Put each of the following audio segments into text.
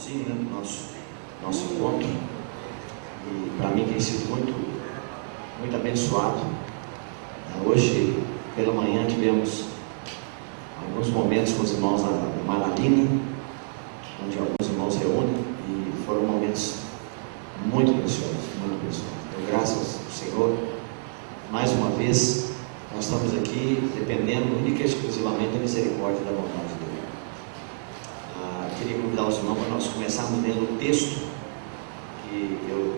finalzinho, né, do nosso encontro, e para mim tem sido muito abençoado. Hoje pela manhã tivemos alguns momentos com os irmãos da Maralina, onde alguns irmãos reúnem, e foram momentos muito preciosos, muito preciosos. Então, graças ao Senhor, mais uma vez nós estamos aqui dependendo única e exclusivamente da misericórdia e da vontade de Deus. Queria convidar os irmãos para nós começarmos lendo o texto que eu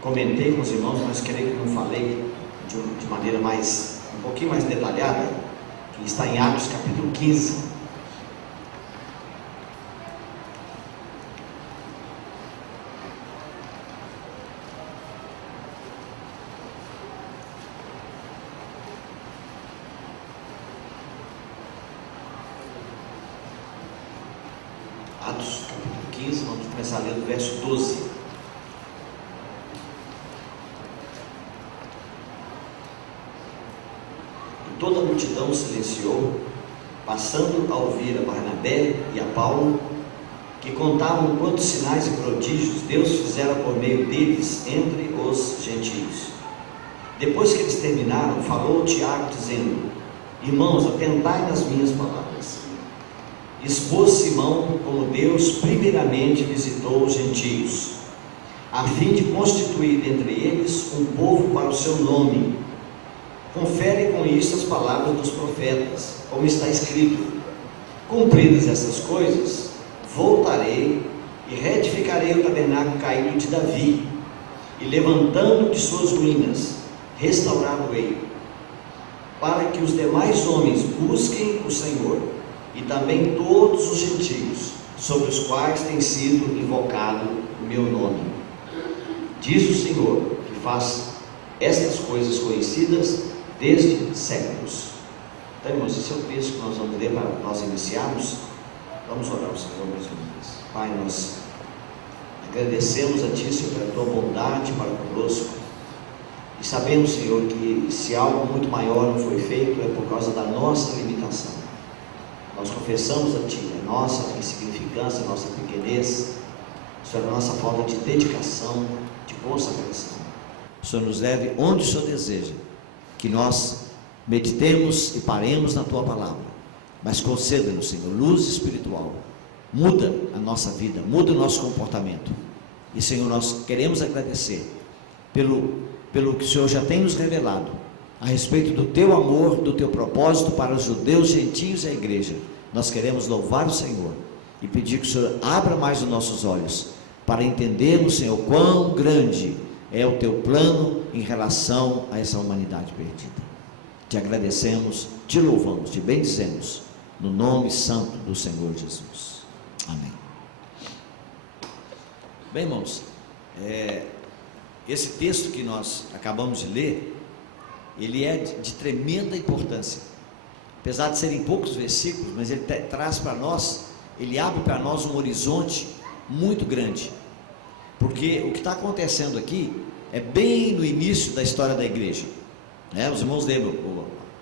comentei com os irmãos, mas creio que não falei de maneira um pouquinho mais detalhada, que está em Atos capítulo 15. Atos capítulo 15, vamos começar a ler do verso 12. E toda a multidão silenciou, passando a ouvir a Barnabé e a Paulo, que contavam quantos sinais e prodígios Deus fizera por meio deles entre os gentios. Depois que eles terminaram, falou Tiago dizendo: irmãos, atentai nas minhas palavras. Expôs Simão como Deus primeiramente visitou os gentios, a fim de constituir entre eles um povo para o seu nome. Confere com isso as palavras dos profetas, como está escrito: cumpridas essas coisas, voltarei e reedificarei o tabernáculo caído de Davi, e levantando de suas ruínas, restaurá-lo-ei, para que os demais homens busquem o Senhor, e também todos os gentios, sobre os quais tem sido invocado o meu nome. Diz o Senhor, que faz estas coisas conhecidas desde séculos. Então, irmãos, esse é o texto que nós vamos ler para nós iniciarmos. Vamos orar ao Senhor mais uma vez. Pai, nós agradecemos a Ti, Senhor, pela Tua bondade para conosco, e sabemos, Senhor, que se algo muito maior não foi feito é por causa da nossa limitação. Nós confessamos a Ti a nossa insignificância, a nossa pequenez, Senhor, a nossa falta de dedicação, de consagração. O Senhor nos leve onde o Senhor deseja que nós meditemos e paremos na Tua palavra, mas conceda-nos, Senhor, luz espiritual. Muda a nossa vida, muda o nosso comportamento. E, Senhor, nós queremos agradecer pelo que o Senhor já tem nos revelado a respeito do Teu amor, do Teu propósito para os judeus, gentios e a igreja. Nós queremos louvar o Senhor e pedir que o Senhor abra mais os nossos olhos para entendermos, Senhor, quão grande é o Teu plano em relação a essa humanidade perdida. Te agradecemos, Te louvamos, Te bendizemos, no nome santo do Senhor Jesus. Amém. Bem, irmãos, esse texto que nós acabamos de ler, ele é de tremenda importância, apesar de serem poucos versículos, mas ele traz para nós, ele abre para nós um horizonte muito grande, porque o que está acontecendo aqui é bem no início da história da igreja, né? Os irmãos lembram,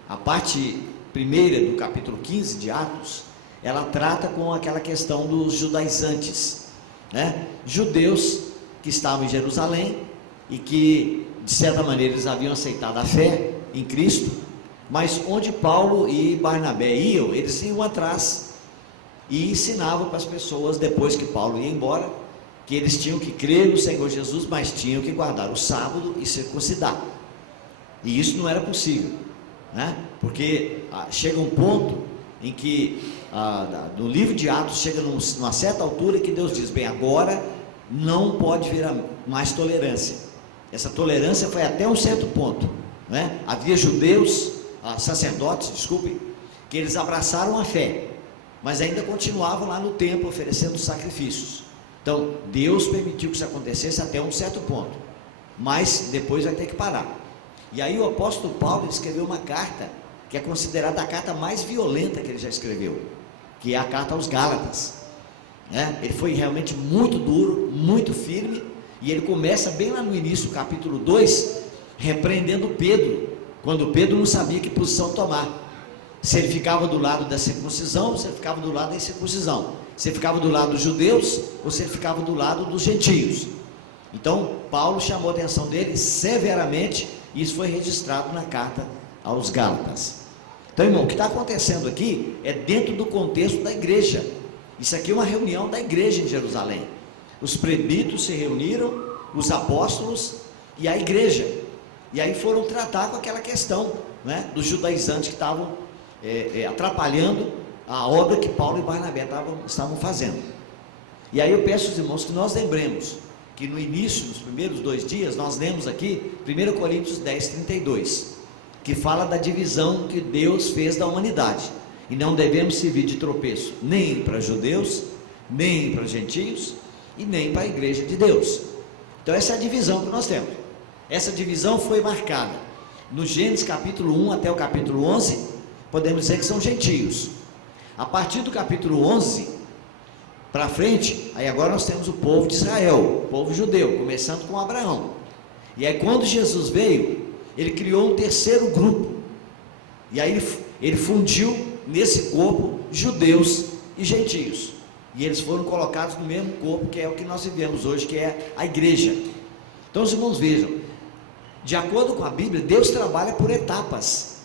a parte primeira do capítulo 15 de Atos, ela trata com aquela questão dos judaizantes, né? Judeus que estavam em Jerusalém e que, de certa maneira, eles haviam aceitado a fé em Cristo, mas onde Paulo e Barnabé iam, eles iam atrás e ensinavam para as pessoas, depois que Paulo ia embora, que eles tinham que crer no Senhor Jesus, mas tinham que guardar o sábado e circuncidar. E isso não era possível, né? Porque chega um ponto em que no livro de Atos chega numa certa altura que Deus diz: bem, agora não pode vir mais tolerância. Essa tolerância foi até um certo ponto, né? Havia judeus, sacerdotes, desculpe, que eles abraçaram a fé, mas ainda continuavam lá no templo oferecendo sacrifícios. Então Deus permitiu que isso acontecesse até um certo ponto, mas depois vai ter que parar. E aí o apóstolo Paulo escreveu uma carta que é considerada a carta mais violenta que ele já escreveu, que é a carta aos Gálatas, né? Ele foi realmente muito duro, muito firme, e ele começa bem lá no início, capítulo 2, repreendendo Pedro, quando Pedro não sabia que posição tomar. Se ele ficava do lado da circuncisão, ou se ele ficava do lado da incircuncisão, se ele ficava do lado dos judeus, ou se ele ficava do lado dos gentios. Então, Paulo chamou a atenção dele severamente, e isso foi registrado na carta aos Gálatas. Então, irmão, o que está acontecendo aqui é dentro do contexto da igreja. Isso aqui é uma reunião da igreja em Jerusalém. Os presbíteros se reuniram, os apóstolos e a igreja, e aí foram tratar com aquela questão, né, dos judaizantes que estavam atrapalhando a obra que Paulo e Barnabé estavam fazendo. E aí eu peço aos irmãos que nós lembremos que no início, nos primeiros 2 dias, nós lemos aqui 1 Coríntios 10, 32, que fala da divisão que Deus fez da humanidade, e não devemos servir de tropeço nem para judeus, nem para gentios, e nem para a igreja de Deus. Então essa é a divisão que nós temos. Essa divisão foi marcada no Gênesis capítulo 1 até o capítulo 11, podemos dizer que são gentios. A partir do capítulo 11 para frente, aí agora nós temos o povo de Israel, o povo judeu, começando com Abraão. E aí quando Jesus veio, ele criou um terceiro grupo, e aí ele fundiu nesse corpo judeus e gentios, e eles foram colocados no mesmo corpo, que é o que nós vivemos hoje, que é a igreja. Então os irmãos vejam, de acordo com a Bíblia, Deus trabalha por etapas.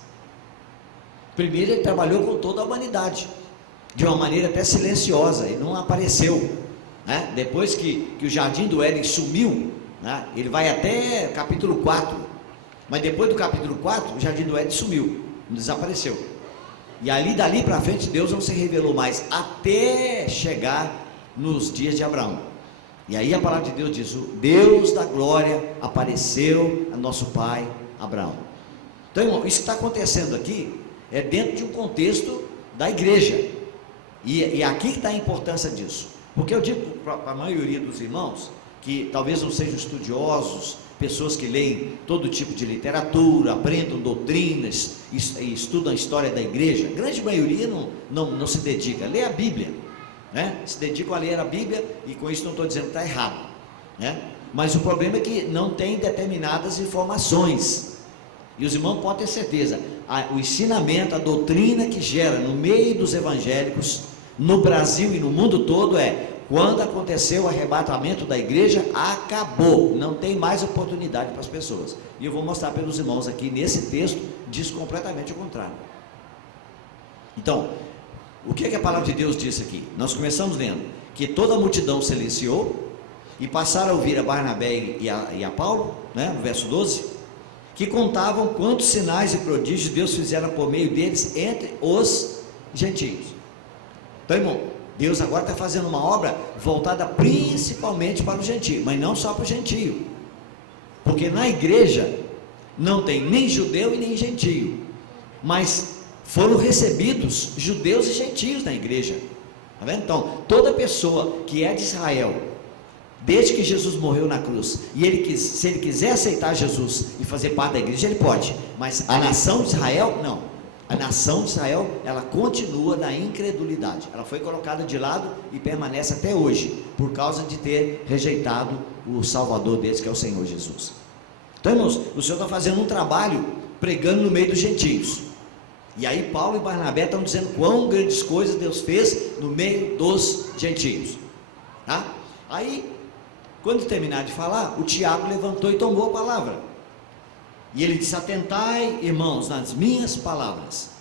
Primeiro ele trabalhou com toda a humanidade, de uma maneira até silenciosa, e não apareceu, né? Depois que o jardim do Éden sumiu, né? Ele vai até capítulo 4, mas depois do capítulo 4, o jardim do Éden sumiu, desapareceu, e dali para frente Deus não se revelou mais, até chegar nos dias de Abraão. E aí a palavra de Deus diz: o Deus da glória apareceu a nosso pai Abraão. Então, irmão, isso que está acontecendo aqui é dentro de um contexto da igreja, e aqui que está a importância disso, porque eu digo para a maioria dos irmãos, que talvez não sejam estudiosos, pessoas que leem todo tipo de literatura, aprendam doutrinas, estudam a história da igreja, a grande maioria não se dedica, lê a Bíblia, né? Se dedicam a ler a Bíblia, e com isso não estou dizendo que está errado, né? Mas o problema é que não tem determinadas informações, e os irmãos podem ter certeza, o ensinamento, a doutrina que gera no meio dos evangélicos, no Brasil e no mundo todo quando aconteceu o arrebatamento da igreja, acabou, não tem mais oportunidade para as pessoas. E eu vou mostrar pelos irmãos aqui, nesse texto, diz completamente o contrário. Então, o que a palavra de Deus disse aqui? Nós começamos lendo que toda a multidão silenciou, e passaram a ouvir a Barnabé e a Paulo, né, no verso 12, que contavam quantos sinais e prodígios Deus fizera por meio deles entre os gentios. Então, irmão, Deus agora está fazendo uma obra voltada principalmente para o gentio, mas não só para o gentio, porque na igreja não tem nem judeu e nem gentio, mas foram recebidos judeus e gentios na igreja, tá vendo? Então, toda pessoa que é de Israel, desde que Jesus morreu na cruz, e se ele quiser aceitar Jesus e fazer parte da igreja, ele pode, mas a nação de Israel, não. A nação de Israel, ela continua na incredulidade, ela foi colocada de lado e permanece até hoje, por causa de ter rejeitado o Salvador deles, que é o Senhor Jesus. Então, irmãos, o Senhor está fazendo um trabalho, pregando no meio dos gentios, e aí Paulo e Barnabé estão dizendo quão grandes coisas Deus fez no meio dos gentios, tá? Aí, quando terminar de falar, o Tiago levantou e tomou a palavra, e ele disse: atentai, irmãos, nas minhas palavras.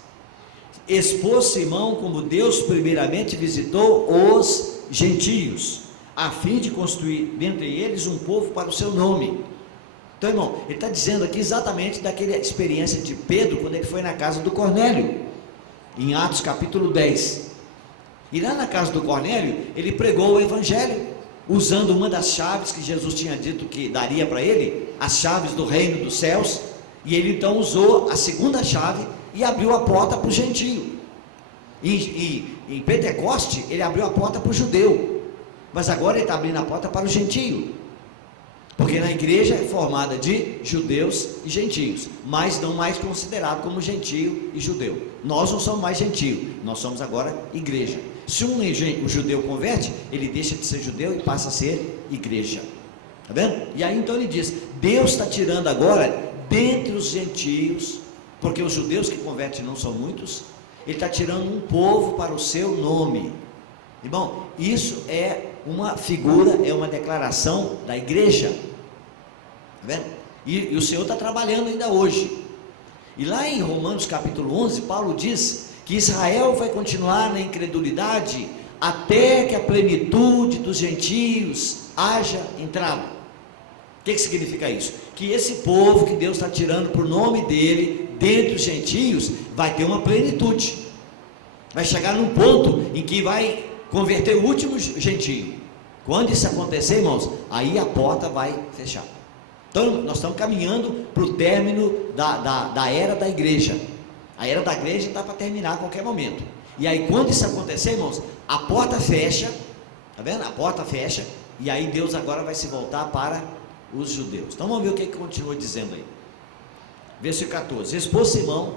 Expôs Simão como Deus primeiramente visitou os gentios, a fim de construir dentre eles um povo para o seu nome. Então, irmão, ele está dizendo aqui exatamente daquela experiência de Pedro, quando ele foi na casa do Cornélio, em Atos capítulo 10, e lá na casa do Cornélio, ele pregou o evangelho, usando uma das chaves que Jesus tinha dito que daria para ele, as chaves do reino dos céus, e ele então usou a segunda chave e abriu a porta para o gentio. E em Pentecoste ele abriu a porta para o judeu, mas agora ele está abrindo a porta para o gentio, porque na igreja é formada de judeus e gentios, mas não mais considerado como gentio e judeu. Nós não somos mais gentio, nós somos agora igreja. Se um judeu converte, ele deixa de ser judeu e passa a ser igreja, tá vendo? E aí então ele diz: Deus está tirando agora dentre os gentios, porque os judeus que convertem não são muitos, Ele está tirando um povo para o seu nome. Irmão, isso é uma figura, é uma declaração da igreja. Está vendo? E o Senhor está trabalhando ainda hoje. E lá em Romanos capítulo 11, Paulo diz que Israel vai continuar na incredulidade até que a plenitude dos gentios haja entrado. O que significa isso? Que esse povo que Deus está tirando por nome dele, dentre os gentios, vai ter uma plenitude. Vai chegar num ponto em que vai converter o último gentio. Quando isso acontecer, irmãos, aí a porta vai fechar. Então nós estamos caminhando para o término da era da igreja. A era da igreja está para terminar a qualquer momento. E aí quando isso acontecer, irmãos, a porta fecha, está vendo? A porta fecha, e aí Deus agora vai se voltar para os judeus. Então vamos ver o que continua dizendo aí. Versículo 14: expôs Simão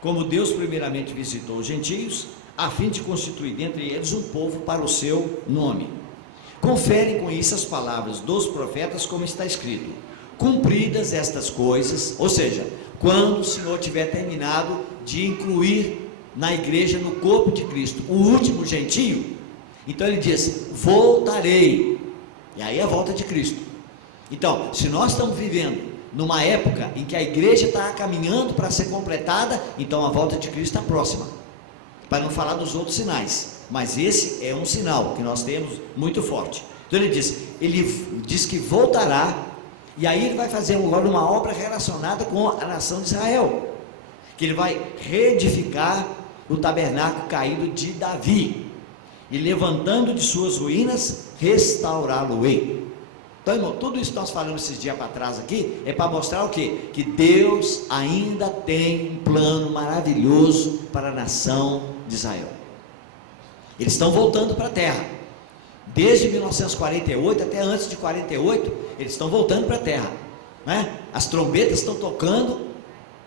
como Deus primeiramente visitou os gentios, a fim de constituir dentre eles um povo para o seu nome. Conferem com isso as palavras dos profetas, como está escrito: cumpridas estas coisas, ou seja, quando o Senhor tiver terminado de incluir na igreja, no corpo de Cristo, o último gentio, então ele diz: voltarei. E aí é a volta de Cristo. Então, se nós estamos vivendo numa época em que a igreja está caminhando para ser completada, então a volta de Cristo está próxima, para não falar dos outros sinais, mas esse é um sinal que nós temos muito forte. Então ele diz que voltará, e aí ele vai fazer agora uma obra relacionada com a nação de Israel, que ele vai reedificar o tabernáculo caído de Davi, e levantando de suas ruínas, restaurá-lo-ei. Então, irmão, tudo isso que nós falamos esses dias para trás aqui, é para mostrar o quê? Que Deus ainda tem um plano maravilhoso para a nação de Israel. Eles estão voltando para a terra, desde 1948 até antes de 48, eles estão voltando para a terra, né? As trombetas estão tocando,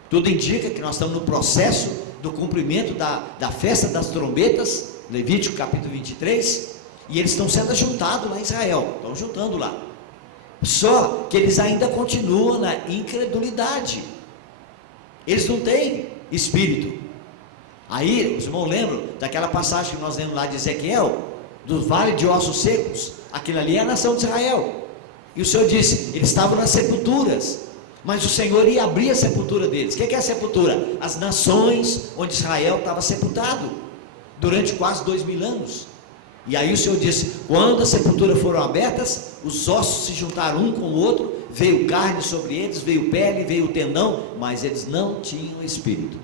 tudo indica que nós estamos no processo do cumprimento da festa das trombetas, Levítico capítulo 23, e eles estão sendo juntados lá em Israel, estão juntando lá, só que eles ainda continuam na incredulidade, eles não têm espírito. Aí, os irmãos lembram daquela passagem que nós lemos lá de Ezequiel, do vale de ossos secos? Aquilo ali é a nação de Israel, e o Senhor disse, eles estavam nas sepulturas, mas o Senhor ia abrir a sepultura deles. O que é a sepultura? As nações onde Israel estava sepultado, durante quase 2000 anos, e aí o Senhor disse, quando as sepulturas foram abertas, os ossos se juntaram um com o outro, veio carne sobre eles, veio pele, veio tendão, mas eles não tinham espírito.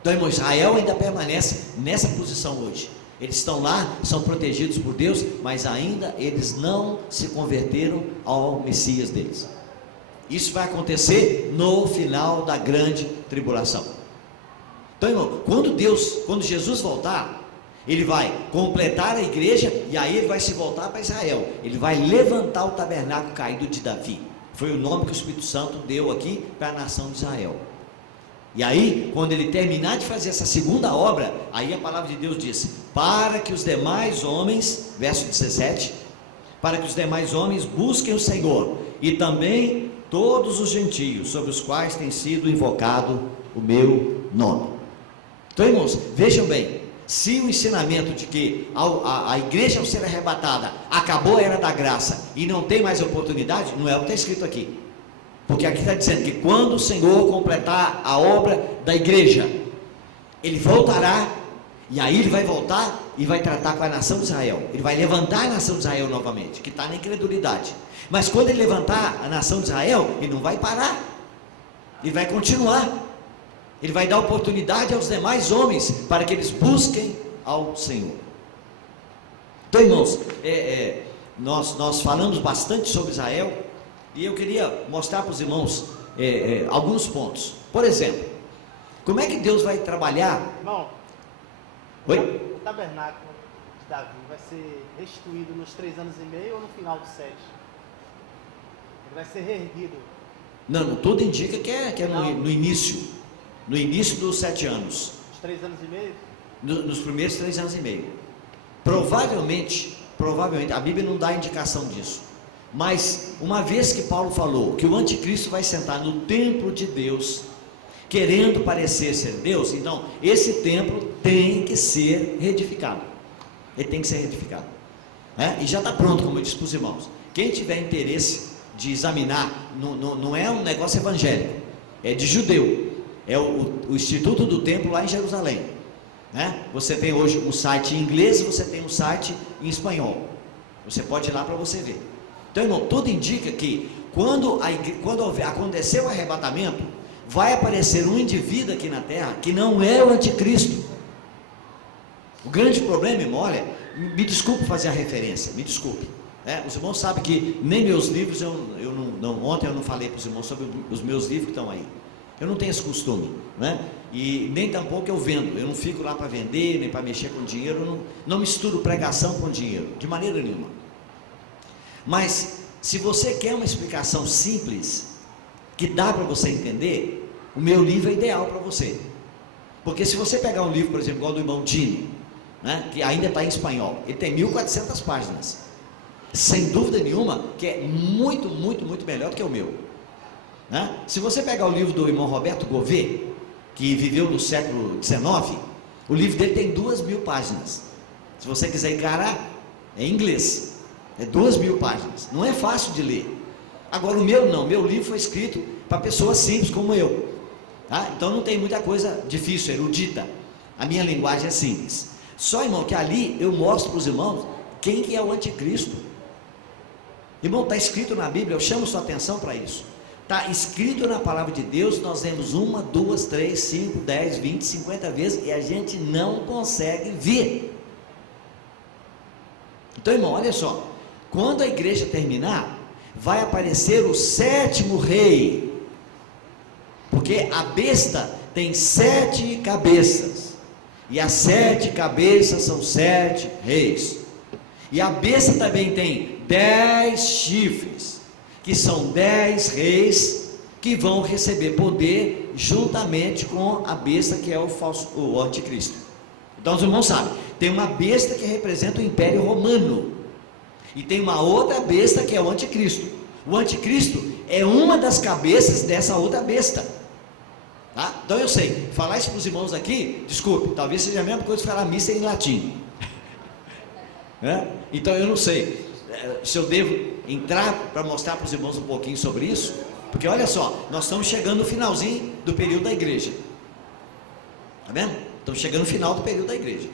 Então, irmão, Israel ainda permanece nessa posição hoje, eles estão lá, são protegidos por Deus, mas ainda eles não se converteram ao Messias deles. Isso vai acontecer no final da grande tribulação. Então, irmão, quando Jesus voltar, ele vai completar a igreja, e aí ele vai se voltar para Israel, ele vai levantar o tabernáculo caído de Davi, foi o nome que o Espírito Santo deu aqui para a nação de Israel. E aí, quando ele terminar de fazer essa segunda obra, aí a palavra de Deus diz, para que os demais homens, verso 17, para que os demais homens busquem o Senhor, e também todos os gentios, sobre os quais tem sido invocado o meu nome. Então, irmãos, vejam bem, se o ensinamento de que a igreja ao ser arrebatada, acabou a era da graça, e não tem mais oportunidade, não é o que está escrito aqui, porque aqui está dizendo que quando o Senhor completar a obra da igreja, ele voltará, e aí ele vai voltar e vai tratar com a nação de Israel, ele vai levantar a nação de Israel novamente, que está na incredulidade, mas quando ele levantar a nação de Israel, ele não vai parar, ele vai continuar, ele vai dar oportunidade aos demais homens, para que eles busquem ao Senhor. Então, irmãos, nós falamos bastante sobre Israel, e eu queria mostrar para os irmãos alguns pontos. Por exemplo, como é que Deus vai trabalhar? Irmão, Oi? o tabernáculo de Davi vai ser restituído nos 3 anos e meio ou no final dos 7? Ele vai ser reerguido? Não, tudo indica que é no início dos 7 anos. Os 3 anos e meio? Nos primeiros 3 anos e meio. Provavelmente, a Bíblia não dá indicação disso, mas uma vez que Paulo falou que o anticristo vai sentar no templo de Deus, querendo parecer ser Deus. Então, esse templo tem que ser reedificado. Ele tem que ser reedificado, né? E já está pronto, como eu disse para os irmãos. Quem tiver interesse de examinar, não é um negócio evangélico, é de judeu. É o Instituto do Templo lá em Jerusalém, né? Você tem hoje um site em inglês e você tem um site em espanhol. Você pode ir lá para você ver. Então, irmão, tudo indica que quando acontecer o arrebatamento, vai aparecer um indivíduo aqui na terra que não é o anticristo. O grande problema, irmão, olha, me desculpe fazer a referência, me desculpe. Os irmãos sabem que nem meus livros, ontem eu não falei para os irmãos sobre os meus livros que estão aí. Eu não tenho esse costume, né? E nem tampouco eu vendo. Eu não fico lá para vender, nem para mexer com dinheiro. Eu não misturo pregação com dinheiro, de maneira nenhuma. Mas, se você quer uma explicação simples, que dá para você entender, o meu livro é ideal para você. Porque se você pegar um livro, por exemplo, igual do irmão Dini, né, que ainda está em espanhol, ele tem 1.400 páginas. Sem dúvida nenhuma, que é muito, muito, muito melhor do que o meu, né? Se você pegar o livro do irmão Roberto Gouveia, que viveu no século XIX, o livro dele tem 2.000 páginas. Se você quiser encarar, é em inglês, é 2.000 páginas, não é fácil de ler. Agora o meu não, meu livro foi escrito para pessoas simples como eu, tá? Então não tem muita coisa difícil, erudita. A minha linguagem é simples. Só, irmão, que ali eu mostro para os irmãos quem que é o anticristo. Irmão, está escrito na Bíblia, eu chamo sua atenção para isso. Está escrito na palavra de Deus, nós vemos 1, 2, 3, 5, 10, 20, 50 vezes e a gente não consegue ver. Então, irmão, olha só, quando a igreja terminar, vai aparecer o 7º rei, porque a besta tem 7 cabeças, e as 7 cabeças são 7 reis, e a besta também tem 10 chifres, que são 10 reis, que vão receber poder, juntamente com a besta que é o anticristo. Então os irmãos sabem, tem uma besta que representa o Império Romano, e tem uma outra besta que é o anticristo. O anticristo é uma das cabeças dessa outra besta, tá? Então eu sei, falar isso para os irmãos aqui, desculpe, talvez seja a mesma coisa que falar missa em latim, né? Então eu não sei se eu devo entrar para mostrar para os irmãos um pouquinho sobre isso, porque olha só, nós estamos chegando no finalzinho do período da igreja, tá vendo? Estamos chegando no final do período da igreja.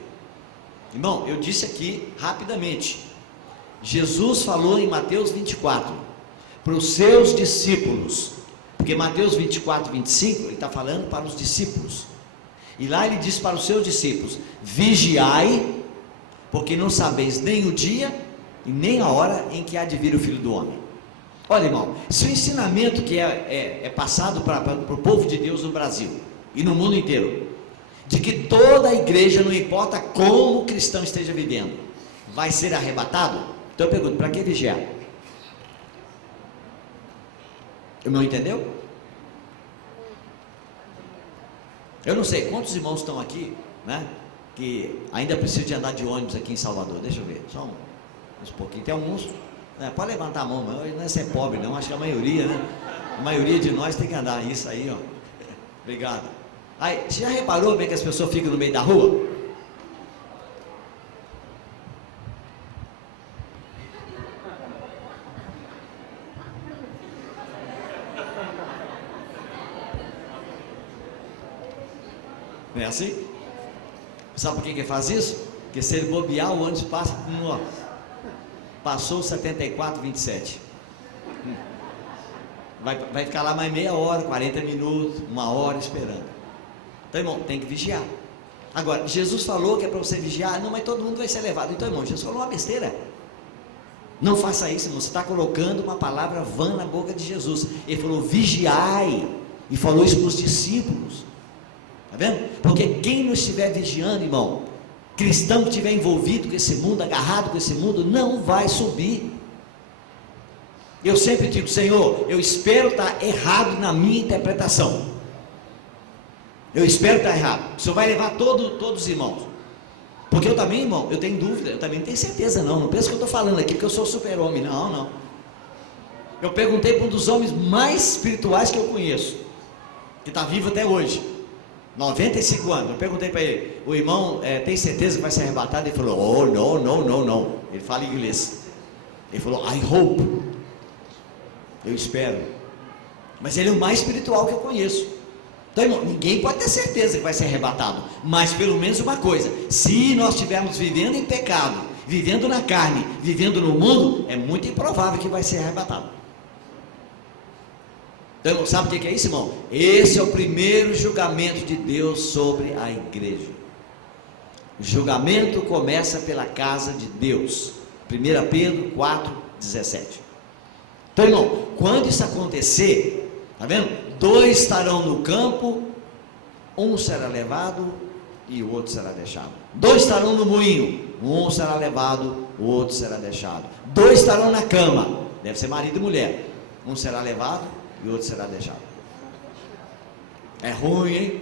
Irmão, eu disse aqui rapidamente, Jesus falou em Mateus 24 para os seus discípulos, porque Mateus 24, 25 ele está falando para os discípulos, e lá ele diz para os seus discípulos: vigiai, porque não sabeis nem o dia e nem a hora em que há de vir o Filho do Homem. Olha, irmão, se o ensinamento que é passado para o povo de Deus no Brasil e no mundo inteiro, de que toda a igreja, não importa como o cristão esteja vivendo, vai ser arrebatado, então eu pergunto, para que vigiar? Não entendeu? Eu não sei quantos irmãos estão aqui, né, que ainda precisam de andar de ônibus aqui em Salvador. Deixa eu ver, só uns pouquinhos. Tem alguns, né, pode levantar a mão, mas não é ser pobre não, acho que a maioria, né, a maioria de nós tem que andar, isso aí, ó. Obrigado. Aí, você já reparou bem que as pessoas ficam no meio da rua? Não é assim? Sabe por que faz isso? Porque se ele bobear, o ônibus passa, passou 74, 27. Vai ficar lá mais meia hora, 40 minutos, 1 hora esperando. Então, irmão, tem que vigiar. Agora, Jesus falou que é para você vigiar. Não, mas todo mundo vai ser levado. Então, irmão, Jesus falou uma besteira. Não faça isso, irmão. Você está colocando uma palavra vã na boca de Jesus. Ele falou, vigiai. E falou isso para os discípulos. Está vendo? Porque quem não estiver vigiando, irmão, cristão que estiver envolvido com esse mundo, agarrado com esse mundo, não vai subir. Eu sempre digo, Senhor, eu espero estar errado na minha interpretação. Eu espero estar errado. O Senhor vai levar todos os irmãos. Porque eu também, irmão, eu tenho dúvida, eu também não tenho certeza não. Não pensa que eu estou falando aqui porque eu sou super-homem. Não, não. Eu perguntei para um dos homens mais espirituais que eu conheço. que está vivo até hoje, 95 anos. Eu perguntei para ele, o irmão tem certeza que vai ser arrebatado? Ele falou, oh, não. Ele fala inglês. Ele falou, I hope. Eu espero. Mas ele é o mais espiritual que eu conheço. Então, irmão, ninguém pode ter certeza que vai ser arrebatado. Mas pelo menos uma coisa, se nós estivermos vivendo em pecado, vivendo na carne, vivendo no mundo, é muito improvável que vai ser arrebatado. Então, sabe o que é isso, irmão? Esse é o primeiro julgamento de Deus sobre a igreja. O julgamento começa pela casa de Deus. 1 Pedro 4,17. Então, irmão, quando isso acontecer, está vendo? 2 estarão no campo, um será levado e o outro será deixado. 2 estarão no moinho, um será levado, o outro será deixado. 2 estarão na cama, deve ser marido e mulher, um será levado e o outro será deixado. É ruim, hein?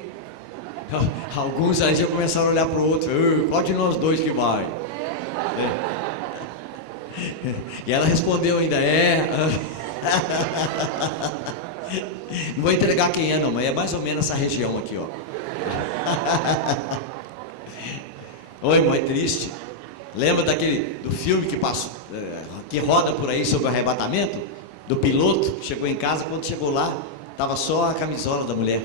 Alguns aí já começaram a olhar para o outro, qual de nós 2 que vai? E ela respondeu ainda, não vou entregar quem é não, mas é mais ou menos essa região aqui, ó. Oi, irmão, é triste. Lembra do filme que passou, que roda por aí sobre o arrebatamento? Do piloto que chegou em casa, quando chegou lá, estava só a camisola da mulher.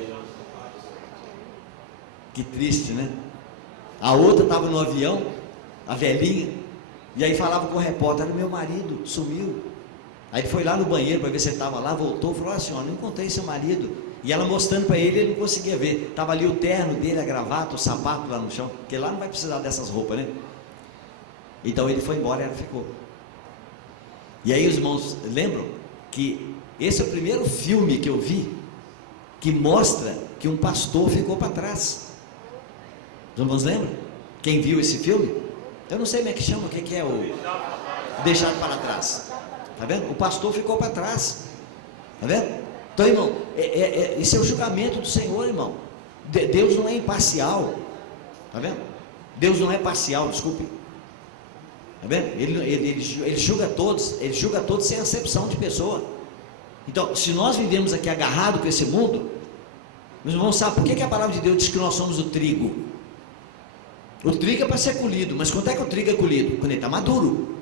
Que triste, né? A outra estava no avião, a velhinha, e aí falava com o repórter, era meu marido, sumiu. Aí ele foi lá no banheiro para ver se ele estava lá, voltou, falou assim, ó, não encontrei seu marido. E ela mostrando para ele, ele não conseguia ver, estava ali o terno dele, a gravata, o sapato lá no chão, porque lá não vai precisar dessas roupas, né? Então ele foi embora e ela ficou. E aí os irmãos lembram que esse é o primeiro filme que eu vi que mostra que um pastor ficou para trás. Os irmãos lembram? Quem viu esse filme? Eu não sei como é que chama, o que é o deixado para trás. Está vendo? O pastor ficou para trás. Está vendo? Então, irmão, esse é o julgamento do Senhor, irmão. Deus não é imparcial. Está vendo? Deus não é parcial, desculpe. Está vendo? Ele julga todos, sem acepção de pessoa. Então, se nós vivemos aqui agarrado com esse mundo, nós vamos saber por que a palavra de Deus diz que nós somos o trigo. O trigo é para ser colhido, mas quando é que o trigo é colhido? Quando ele está maduro.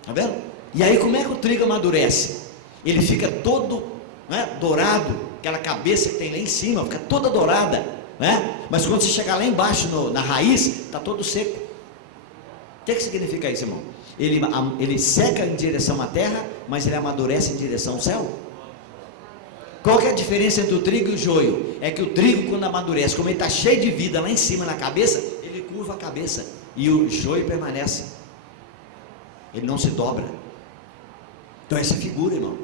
Está vendo? E aí como é que o trigo amadurece? Ele fica todo, né, dourado, aquela cabeça que tem lá em cima, fica toda dourada, né? Mas quando você chegar lá embaixo na raiz, está todo seco. O que significa isso, irmão? Ele seca em direção à terra, mas ele amadurece em direção ao céu. Qual que é a diferença entre o trigo e o joio? É que o trigo, quando amadurece, como ele está cheio de vida lá em cima na cabeça, ele curva a cabeça, e o joio permanece, ele não se dobra. Então essa figura, irmão,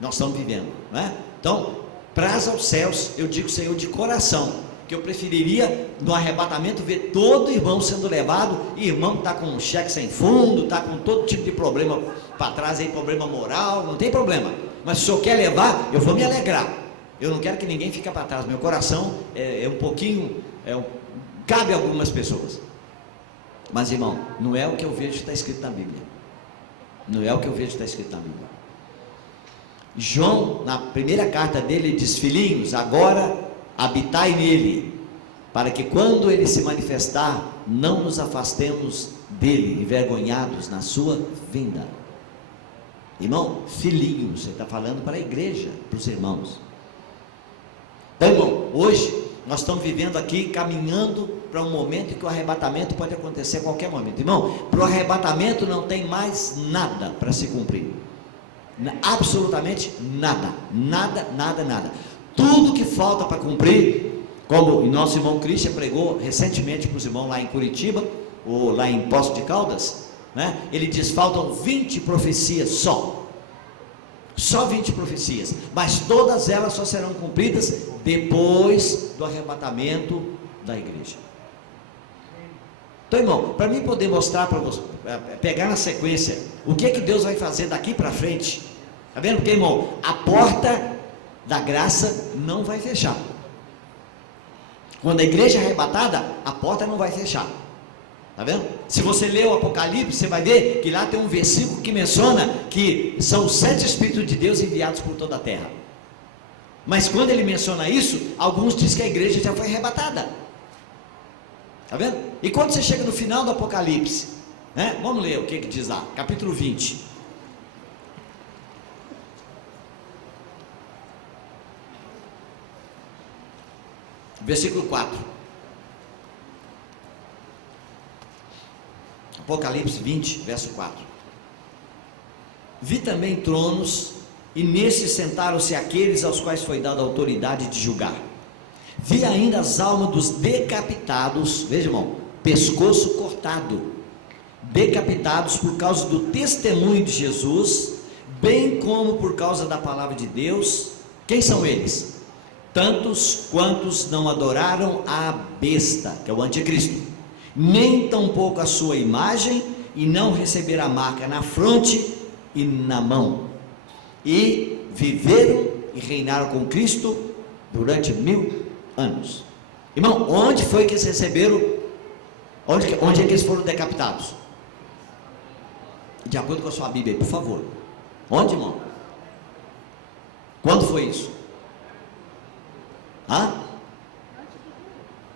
nós estamos vivendo, não é? Então, praz aos céus, eu digo, Senhor, de coração, que eu preferiria no arrebatamento ver todo irmão sendo levado, e irmão está com um cheque sem fundo, está com todo tipo de problema para trás, aí, problema moral, não tem problema, mas se o Senhor quer levar, eu vou me alegrar. Eu não quero que ninguém fique para trás. Meu coração é um pouquinho, cabe a algumas pessoas, mas irmão, não é o que eu vejo que está escrito na Bíblia. Não é o que eu vejo que está escrito na Bíblia. João, na primeira carta dele, diz, filhinhos, agora habitai nele, para que quando ele se manifestar, não nos afastemos dele, envergonhados na sua vinda. Irmão, filhinhos, ele está falando para a igreja, para os irmãos. Então, irmão, hoje nós estamos vivendo aqui, caminhando para um momento em que o arrebatamento pode acontecer a qualquer momento. Irmão, para o arrebatamento não tem mais nada para se cumprir. Absolutamente nada. Nada. Tudo que falta para cumprir, como o nosso irmão Christian pregou recentemente para os irmãos lá em Curitiba, ou lá em Poços de Caldas, né? Ele diz, faltam 20 profecias só 20 profecias, mas todas elas só serão cumpridas depois do arrebatamento da igreja. Então, irmão, para mim poder mostrar para você, pegar na sequência, o que Deus vai fazer daqui para frente, está vendo? Porque, irmão, a porta da graça não vai fechar. Quando a igreja é arrebatada, a porta não vai fechar. Está vendo? Se você ler o Apocalipse, você vai ver que lá tem um versículo que menciona que são os 7 Espíritos de Deus enviados por toda a terra. Mas quando ele menciona isso, alguns dizem que a igreja já foi arrebatada. Está vendo? E quando você chega no final do Apocalipse, né? Vamos ler o que diz lá, capítulo 20. Versículo 4. Apocalipse 20, verso 4. Vi também tronos, e nesses sentaram-se aqueles aos quais foi dada a autoridade de julgar. Vi ainda as almas dos decapitados, veja, irmão, pescoço cortado, decapitados por causa do testemunho de Jesus, bem como por causa da palavra de Deus. Quem são eles? Tantos quantos não adoraram a besta, que é o anticristo, nem tampouco a sua imagem, e não receberam a marca na fronte e na mão, e viveram e reinaram com Cristo durante 1000 anos. Irmão, onde foi que eles receberam? Onde é que eles foram decapitados? De acordo com a sua Bíblia, por favor. Onde, irmão? Quando foi isso?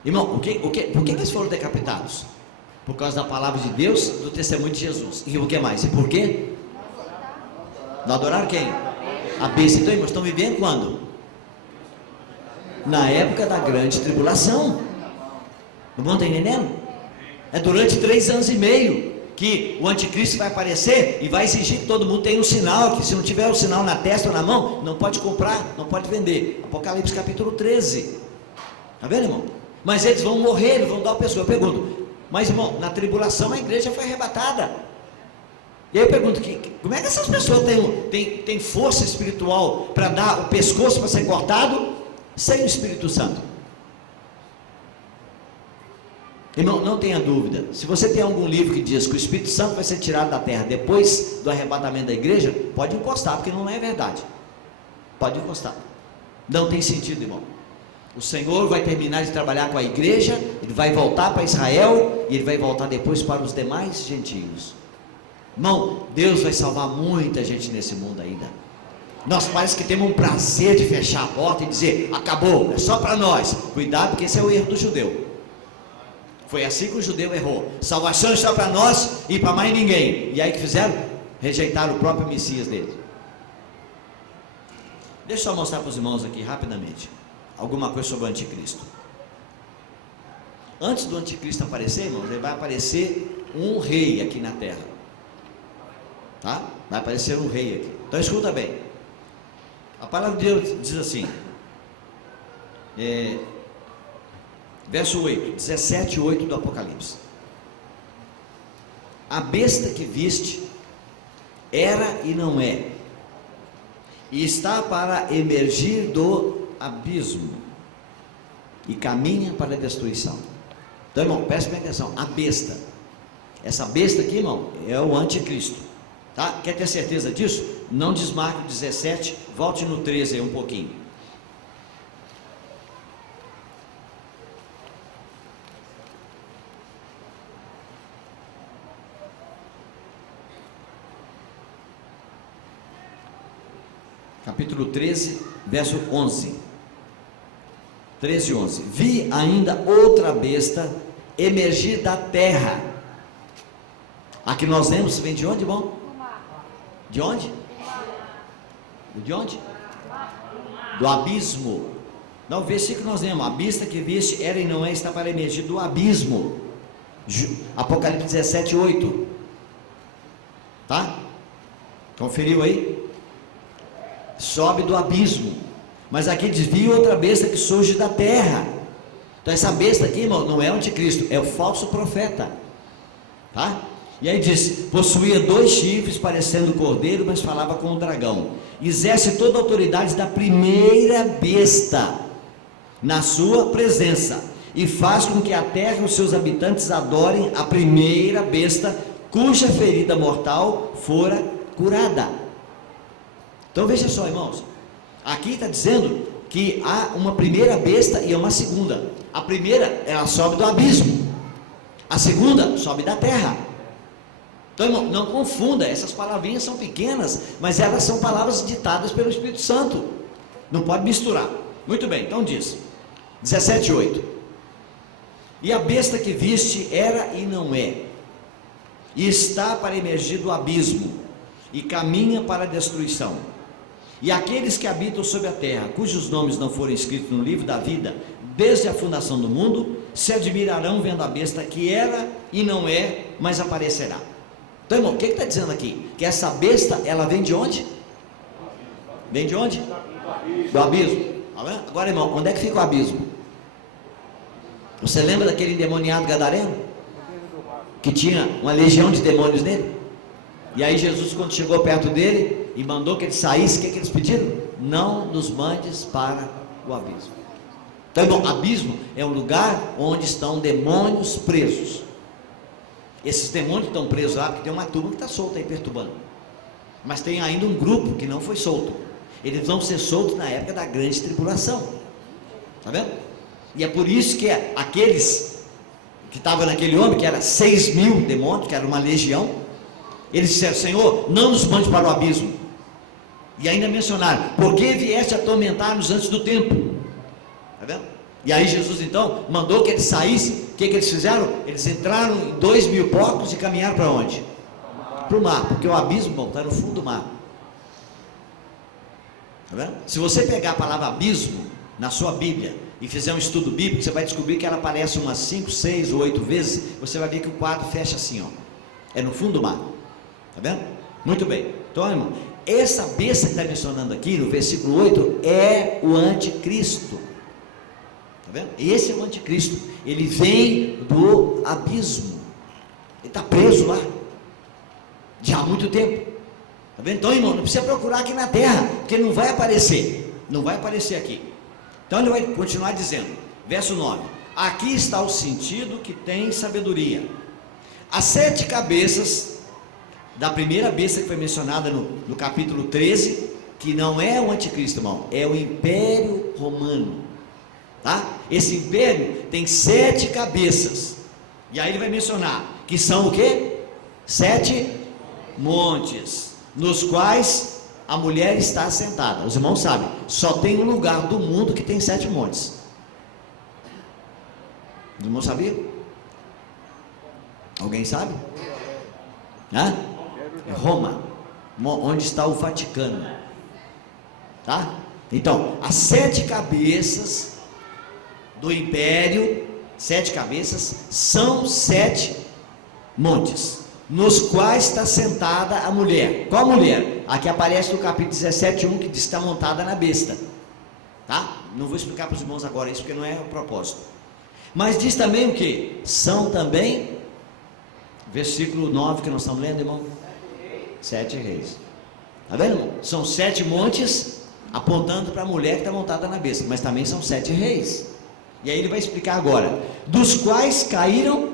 Irmão, por que eles foram decapitados? Por causa da palavra de Deus, do testemunho de Jesus. E o que mais? E por quê? Não adoraram quem? A besta. Então, irmãos, estão vivendo quando? Na época da grande tribulação. Não está entendendo? É durante 3 anos e meio que o anticristo vai aparecer e vai exigir que todo mundo tenha um sinal, que se não tiver o sinal na testa ou na mão, não pode comprar, não pode vender. Apocalipse capítulo 13. Está vendo, irmão? Mas eles vão morrer, eles vão dar a pessoa. Eu pergunto, mas irmão, na tribulação a igreja foi arrebatada. E aí eu pergunto, como é que essas pessoas têm força espiritual para dar o pescoço para ser cortado sem o Espírito Santo? Irmão, não tenha dúvida, se você tem algum livro que diz que o Espírito Santo vai ser tirado da terra depois do arrebatamento da igreja, pode encostar, porque não é verdade. Pode encostar. Não tem sentido, irmão. O Senhor vai terminar de trabalhar com a igreja, ele vai voltar para Israel, e ele vai voltar depois para os demais gentios. Irmão, Deus vai salvar muita gente nesse mundo ainda. Nós parece que temos um prazer de fechar a porta e dizer, acabou, é só para nós. Cuidado, porque esse é o erro do judeu. Foi assim que o judeu errou. Salvação é só para nós e para mais ninguém. E aí que fizeram? Rejeitaram o próprio Messias deles. Deixa eu só mostrar para os irmãos aqui rapidamente alguma coisa sobre o anticristo. Antes do anticristo aparecer, irmãos, ele vai aparecer um rei aqui na terra. Tá? Vai aparecer um rei aqui. Então escuta bem. A palavra de Deus diz assim, verso 8, 17, 8 do Apocalipse. A besta que viste era e não é, e está para emergir do abismo, e caminha para a destruição. Então, irmão, preste bem atenção. A besta, essa besta aqui, irmão, é o anticristo. Tá? Quer ter certeza disso? Não desmarque o 17, volte no 13 aí um pouquinho. Capítulo 13, verso 11. 13 e 11. Vi ainda outra besta emergir da terra. Aqui nós lemos, vem de onde, irmão? De onde? De onde? Do abismo. Não, o versículo que nós lemos, a besta que viste era e não é, está para emergir do abismo. Apocalipse 17, 8. Tá? Conferiu aí? Sobe do abismo. Mas aqui diz, vi outra besta que surge da terra. Então essa besta aqui, irmão, não é o anticristo, é o falso profeta. Tá? E aí diz, possuía 2 chifres, parecendo cordeiro, mas falava com o dragão. Exerce toda a autoridade da primeira besta na sua presença, e faz com que a terra e os seus habitantes adorem a primeira besta, cuja ferida mortal fora curada. Então veja só, irmãos, aqui está dizendo que há uma primeira besta e uma segunda. A primeira, ela sobe do abismo. A segunda, sobe da terra. Então, irmão, não confunda, essas palavrinhas são pequenas, mas elas são palavras ditadas pelo Espírito Santo. Não pode misturar. Muito bem, então diz, 17:8. E a besta que viste era e não é, e está para emergir do abismo, e caminha para a destruição. E aqueles que habitam sobre a terra, cujos nomes não forem escritos no livro da vida, desde a fundação do mundo, se admirarão vendo a besta que era e não é, mas aparecerá. Então, irmão, o que está dizendo aqui? Que essa besta, ela vem de onde? Vem de onde? Do abismo. Agora, irmão, onde é que fica o abismo? Você lembra daquele endemoniado gadareno? Que tinha uma legião de demônios nele? E aí Jesus, quando chegou perto dele e mandou que ele saísse, o que eles pediram? Não nos mandes para o abismo. Então, irmão, abismo é um lugar onde estão demônios presos. Esses demônios estão presos lá porque tem uma turma que está solta aí perturbando. Mas tem ainda um grupo que não foi solto. Eles vão ser soltos na época da grande tribulação. Está vendo? E é por isso que aqueles que estavam naquele homem, que era 6.000 demônios, que era uma legião, eles disseram: Senhor, não nos mande para o abismo. E ainda mencionaram: por que vieste atormentar-nos antes do tempo? Está vendo? E aí Jesus então mandou que eles saíssem. O que eles fizeram? Eles entraram em 2.000 porcos e caminharam para onde? Para o mar, porque o abismo está no fundo do mar. Tá vendo? Se você pegar a palavra abismo na sua Bíblia e fizer um estudo bíblico, você vai descobrir que ela aparece umas 5, 6 ou 8 vezes. Você vai ver que o quadro fecha assim, ó. É no fundo do mar. Tá vendo? Muito bem. Então, irmão, essa besta que está mencionando aqui no versículo 8 é o anticristo. Tá vendo? Esse é o anticristo. Ele vem do abismo. Ele está preso lá já há muito tempo. Tá vendo? Então, irmão, não precisa procurar aqui na terra, porque ele não vai aparecer. Não vai aparecer aqui. Então ele vai continuar dizendo, verso 9: aqui está o sentido que tem sabedoria. As 7 cabeças da primeira besta que foi mencionada no capítulo 13, que não é o anticristo, irmão, é o Império Romano. Tá? Esse império tem 7 cabeças. E aí ele vai mencionar que são o quê? 7 montes, nos quais a mulher está assentada. Os irmãos sabem, só tem um lugar do mundo que tem 7 montes. Os irmãos sabiam? Alguém sabe? Hã? É Roma, onde está o Vaticano. Tá? Então, as 7 cabeças do império, 7 cabeças, são 7 montes, nos quais está sentada a mulher. Qual mulher? A que aparece no capítulo 17:1, que diz que está montada na besta. Tá? Não vou explicar para os irmãos agora isso, porque não é o propósito. Mas diz também o que? São também, versículo 9 que nós estamos lendo, irmão? 7 reis. Tá vendo, irmão? São 7 montes apontando para a mulher que está montada na besta, mas também são 7 reis. E aí ele vai explicar agora, dos quais caíram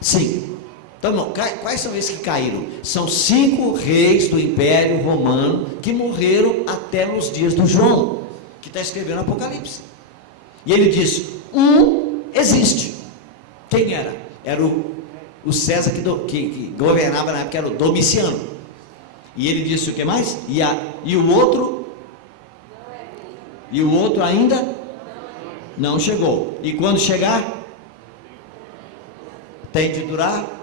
5. Então, irmão, quais são esses que caíram? São 5 reis do Império Romano que morreram até nos dias do João, que está escrevendo Apocalipse. E ele diz: um existe. Quem era? Era o César que governava na época, era o Domiciano. E ele disse o que mais? E o outro ainda não chegou. E quando chegar, tem de durar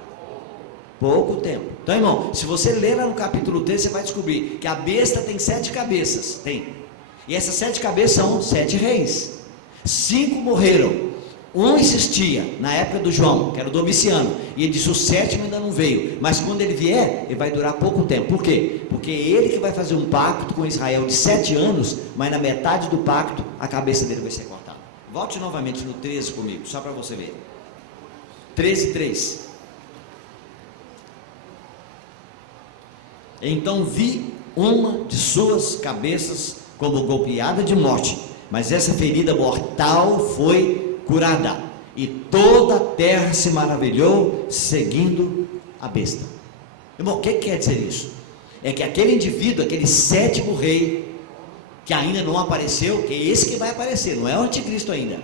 pouco tempo. Então, irmão, se você ler lá no capítulo 3, você vai descobrir que a besta tem 7 cabeças. Tem. E essas 7 cabeças são 7 reis. 5 morreram. Um insistia, na época do João, que era o Domiciano, e ele disse: o 7º ainda não veio, mas quando ele vier, ele vai durar pouco tempo. Por quê? Porque ele que vai fazer um pacto com Israel de 7 anos, mas na metade do pacto, a cabeça dele vai ser cortada. Volte novamente no 13 comigo, só para você ver. 13:3. Então vi uma de suas cabeças como golpeada de morte, mas essa ferida mortal foi curada, e toda a terra se maravilhou seguindo a besta. Irmão, o que quer dizer isso? É que aquele indivíduo, aquele 7º rei, que ainda não apareceu, que é esse que vai aparecer, não é o anticristo ainda.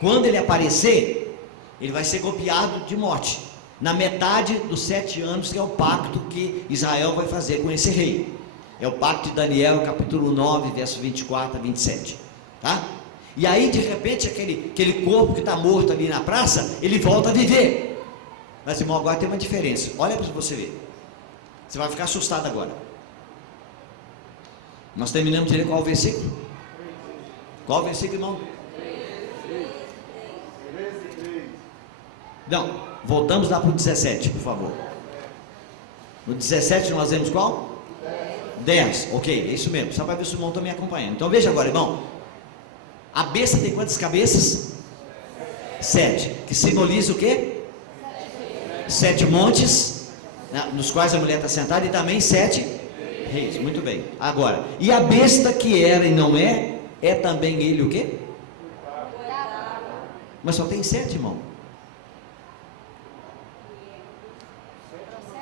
Quando ele aparecer, ele vai ser golpeado de morte, na metade dos 7 anos, que é o pacto que Israel vai fazer com esse rei. É o pacto de Daniel, capítulo 9, versos 24 a 27. Tá? E aí, de repente, aquele corpo que está morto ali na praça, ele volta a viver. Mas, irmão, agora tem uma diferença. Olha para você ver. Você vai ficar assustado agora. Nós terminamos de ler qual o versículo? Qual o versículo, irmão? Não, voltamos lá para o 17, por favor. No 17 nós vemos qual? 10, ok, é isso mesmo. Só para ver se o irmão está me acompanhando. Então veja agora, irmão. A besta tem quantas cabeças? 7. Que simboliza o quê? 7 montes, nos quais a mulher está sentada, e também 7 reis. Muito bem. Agora, e a besta que era e não é também ele o quê? Mas só tem 7, irmão.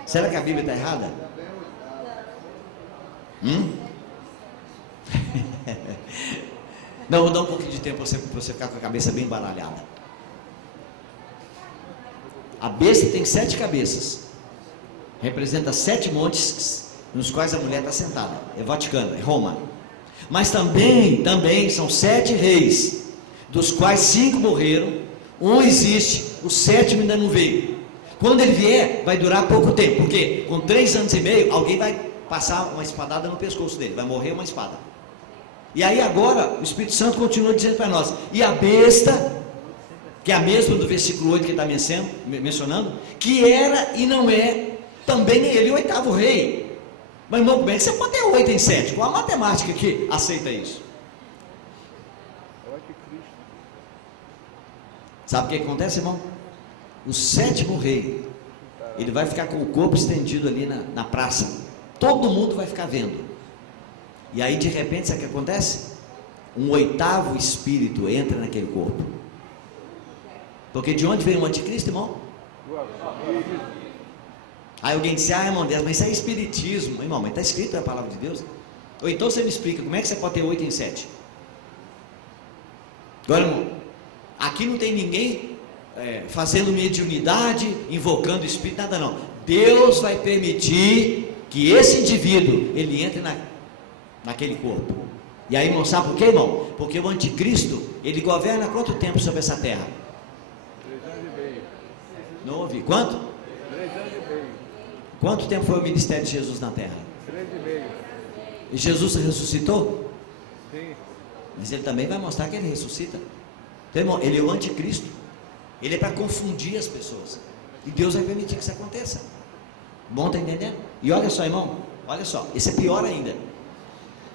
Será que a Bíblia está errada? Não, vou dar um pouquinho de tempo para você ficar com a cabeça bem baralhada. A besta tem 7 cabeças, representa 7 montes nos quais a mulher está sentada. É Vaticano, é Roma. Mas também são 7 reis, dos quais 5 morreram, um existe, o 7º ainda não veio. Quando ele vier, vai durar pouco tempo, porque com 3 anos e meio, alguém vai passar uma espadada no pescoço dele, vai morrer uma espada. E aí agora, o Espírito Santo continua dizendo para nós, e a besta, que é a mesma do versículo 8 que está mencionando, que era e não é, também é ele o 8º rei. Mas irmão, como é que você pode ter 8 em 7? Qual a matemática que aceita isso? Sabe o que acontece, irmão? O 7º rei, ele vai ficar com o corpo estendido ali na praça, todo mundo vai ficar vendo, e aí de repente sabe o que acontece? Um 8º espírito entra naquele corpo, porque de onde veio o anticristo, irmão? Aí alguém disse, irmão, mas isso é espiritismo. Irmão, mas está escrito na palavra de Deus. Ou então você me explica, como é que você pode ter 8 em 7? Agora, irmão, aqui não tem ninguém fazendo mediunidade, invocando o Espírito, nada não. Deus vai permitir que esse indivíduo, ele entre naquele corpo. E aí, irmão, sabe por quê, irmão? Porque o anticristo, ele governa quanto tempo sobre essa terra? 3 anos e meio. Não ouvi. Quanto? 3 anos e meio. Quanto tempo foi o ministério de Jesus na terra? 3 e meio. E Jesus ressuscitou? Sim. Mas ele também vai mostrar que ele ressuscita. Então, irmão, ele é o anticristo. Ele é para confundir as pessoas. E Deus vai permitir que isso aconteça. Bom, está entendendo? E olha só, irmão, olha só, esse é pior ainda.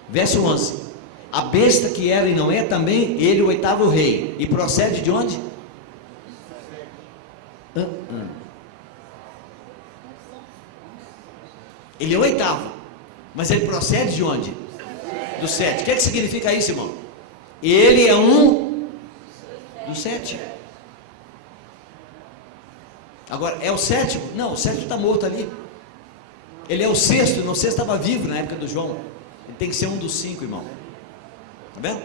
Verso 11. A besta que era e não é também ele o 8º rei. E procede de onde? Ele é o 8º. Mas ele procede de onde? Do 7. O que significa isso, irmão? Ele é um do 7. Agora, é o 7º? Não, o 7º está morto ali. Ele é o 6º, não, o 6º estava vivo na época do João. Ele tem que ser um dos 5, irmão. Está vendo?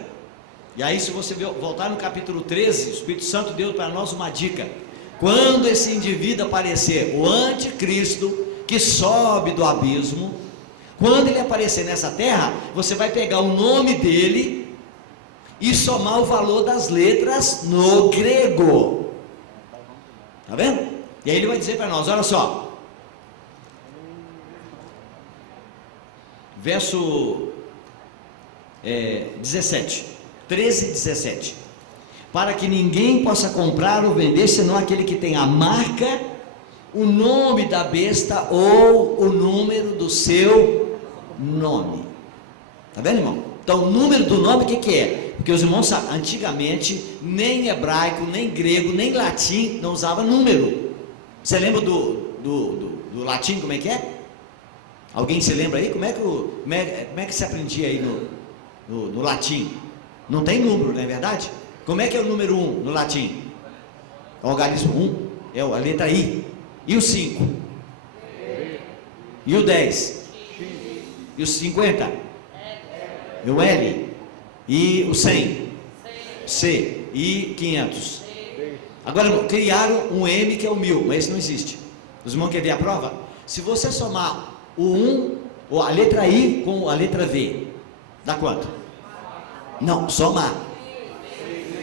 E aí, se você voltar no capítulo 13, o Espírito Santo deu para nós uma dica. Quando esse indivíduo aparecer, o anticristo, que sobe do abismo, quando ele aparecer nessa terra, você vai pegar o nome dele e somar o valor das letras no grego. Está vendo? E aí ele vai dizer para nós, olha só, verso 17, 13 e 17, para que ninguém possa comprar ou vender, senão aquele que tem a marca, o nome da besta ou o número do seu nome. Está vendo, irmão? Então o número do nome, o que é? Porque os irmãos sabem, antigamente, nem hebraico, nem grego, nem latim, não usava número. Você lembra do latim, como é que é? Alguém se lembra aí? Como é que se aprendia aí no latim? Não tem número, não é verdade? Como é que é o número 1 no latim? O algarismo 1 é a letra I. E o 5? E o 10? E o 50? E o L? E o 100? C? E 500? Agora, criaram um M que é o 1000, mas esse não existe. Os irmãos querem ver a prova? Se você somar o 1 Ou a letra I com a letra V. Dá quanto? Não, somar.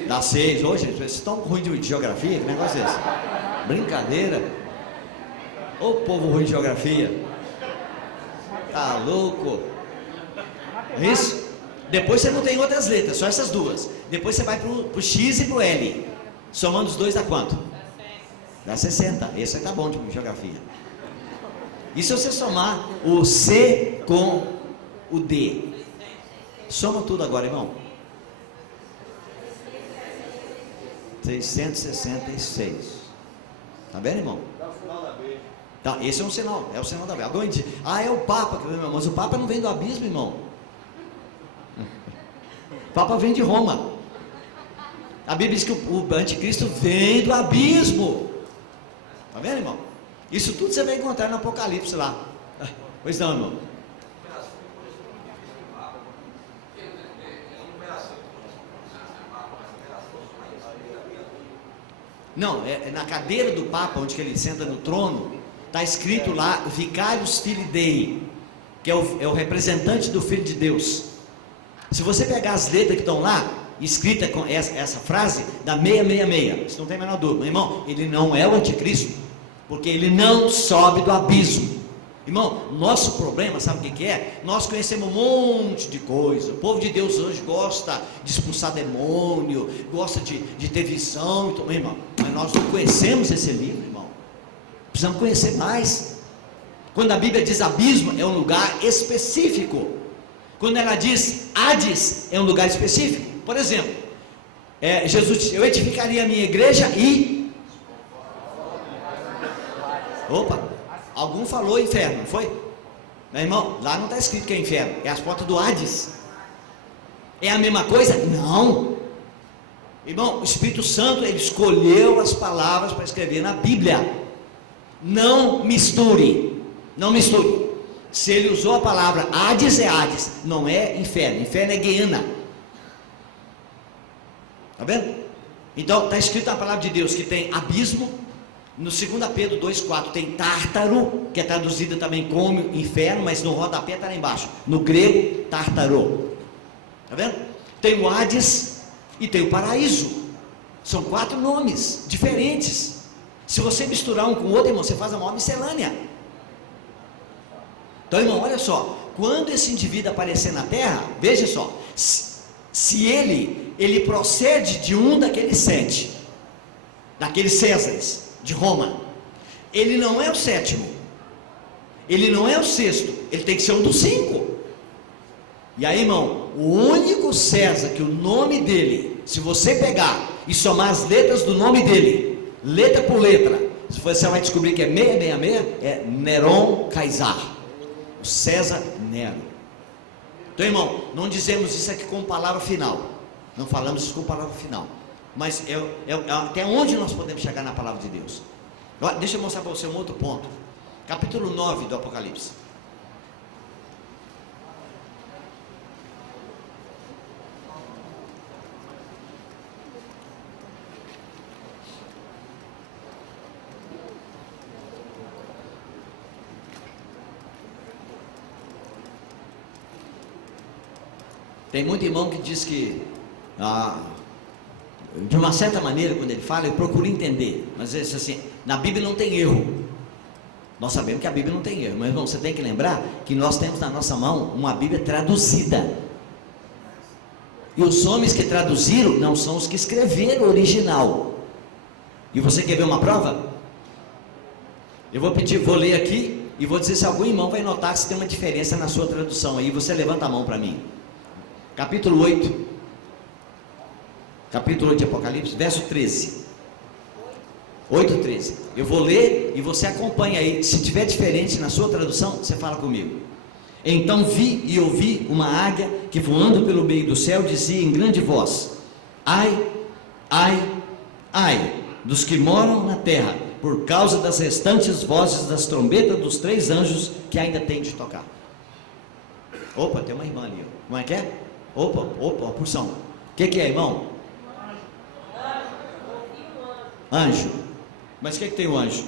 Dá 6. Ô, gente, vocês estão ruim de geografia? Que negócio é esse? Brincadeira. Ô, povo ruim de geografia. Tá louco? Isso? Depois você não tem outras letras, só essas duas. Depois você vai pro X e pro L. Somando os dois dá quanto? Dá 60. Esse aí tá bom de geografia. E se você somar o C com o D? Soma tudo agora, irmão. 666. Tá vendo, irmão? Tá, esse é um sinal, é o sinal da B. Alguém diz, é o Papa, mas o Papa não vem do abismo, irmão. O Papa vem de Roma. A Bíblia diz que o anticristo vem do abismo. Tá vendo, irmão? Isso tudo você vai encontrar no Apocalipse lá. Pois não, irmão. Não, é na cadeira do Papa, onde que ele senta no trono, está escrito lá, Vicarius Filii Dei, que é o representante do Filho de Deus. Se você pegar as letras que estão lá, escrita com essa frase, dá 666, isso não tem a menor dúvida. Irmão, ele não é o anticristo, porque ele não sobe do abismo. Irmão, nosso problema, sabe o que é? Nós conhecemos um monte de coisa. O povo de Deus hoje gosta de expulsar demônio, gosta de ter visão, então, irmão, mas nós não conhecemos esse livro, irmão. Precisamos conhecer mais. Quando a Bíblia diz abismo, é um lugar específico. Quando ela diz Hades, é um lugar específico. Por exemplo, Jesus disse, eu edificaria a minha igreja e... Opa, algum falou inferno, não foi? Meu irmão, lá não está escrito que é inferno, é as portas do Hades. É a mesma coisa? Não. Irmão, o Espírito Santo, ele escolheu as palavras para escrever na Bíblia. Não misture, não misture. Se ele usou a palavra Hades, é Hades, não é inferno. Inferno é Guiena. Está vendo? Então está escrito na palavra de Deus que tem abismo. No 2 Pedro 2,4 tem Tártaro, que é traduzida também como inferno, mas no rodapé está lá embaixo. No grego, Tártaro. Está vendo? Tem o Hades e tem o paraíso. São 4 nomes diferentes. Se você misturar um com o outro, irmão, você faz a maior miscelânea. Então, irmão, olha só, quando esse indivíduo aparecer na terra, veja só, se ele procede de um daqueles 7, daqueles Césares de Roma, ele não é o 7º, ele não é o 6º, ele tem que ser um dos 5. E aí, irmão, o único César que o nome dele, se você pegar e somar as letras do nome dele, letra por letra, você vai descobrir que é 666, é Neron Caesar, o César Nero. Então, irmão, não dizemos isso aqui com palavra final, não falamos isso com palavra final, mas até onde nós podemos chegar na palavra de Deus. Deixa eu mostrar para você um outro ponto, capítulo 9 do Apocalipse. Tem muito irmão que diz que, de uma certa maneira, quando ele fala, eu procuro entender, mas é assim, na Bíblia não tem erro. Nós sabemos que a Bíblia não tem erro, mas irmão, você tem que lembrar que nós temos na nossa mão uma Bíblia traduzida, e os homens que traduziram não são os que escreveram o original. E você quer ver uma prova? Eu vou ler aqui e vou dizer se algum irmão vai notar se tem uma diferença na sua tradução. Aí você levanta a mão para mim. Capítulo 8, capítulo 8 de Apocalipse, verso 13, 8:13. Eu vou ler e você acompanha aí. Se tiver diferente na sua tradução, você fala comigo. Então vi e ouvi uma águia que, voando pelo meio do céu, dizia em grande voz: ai, ai, ai dos que moram na terra, por causa das restantes vozes das trombetas dos 3 anjos que ainda têm de tocar. Opa, tem uma irmã ali, ó. Como é que é? Opa, uma porção. O que é, irmão? Anjo. Mas o que tem o anjo?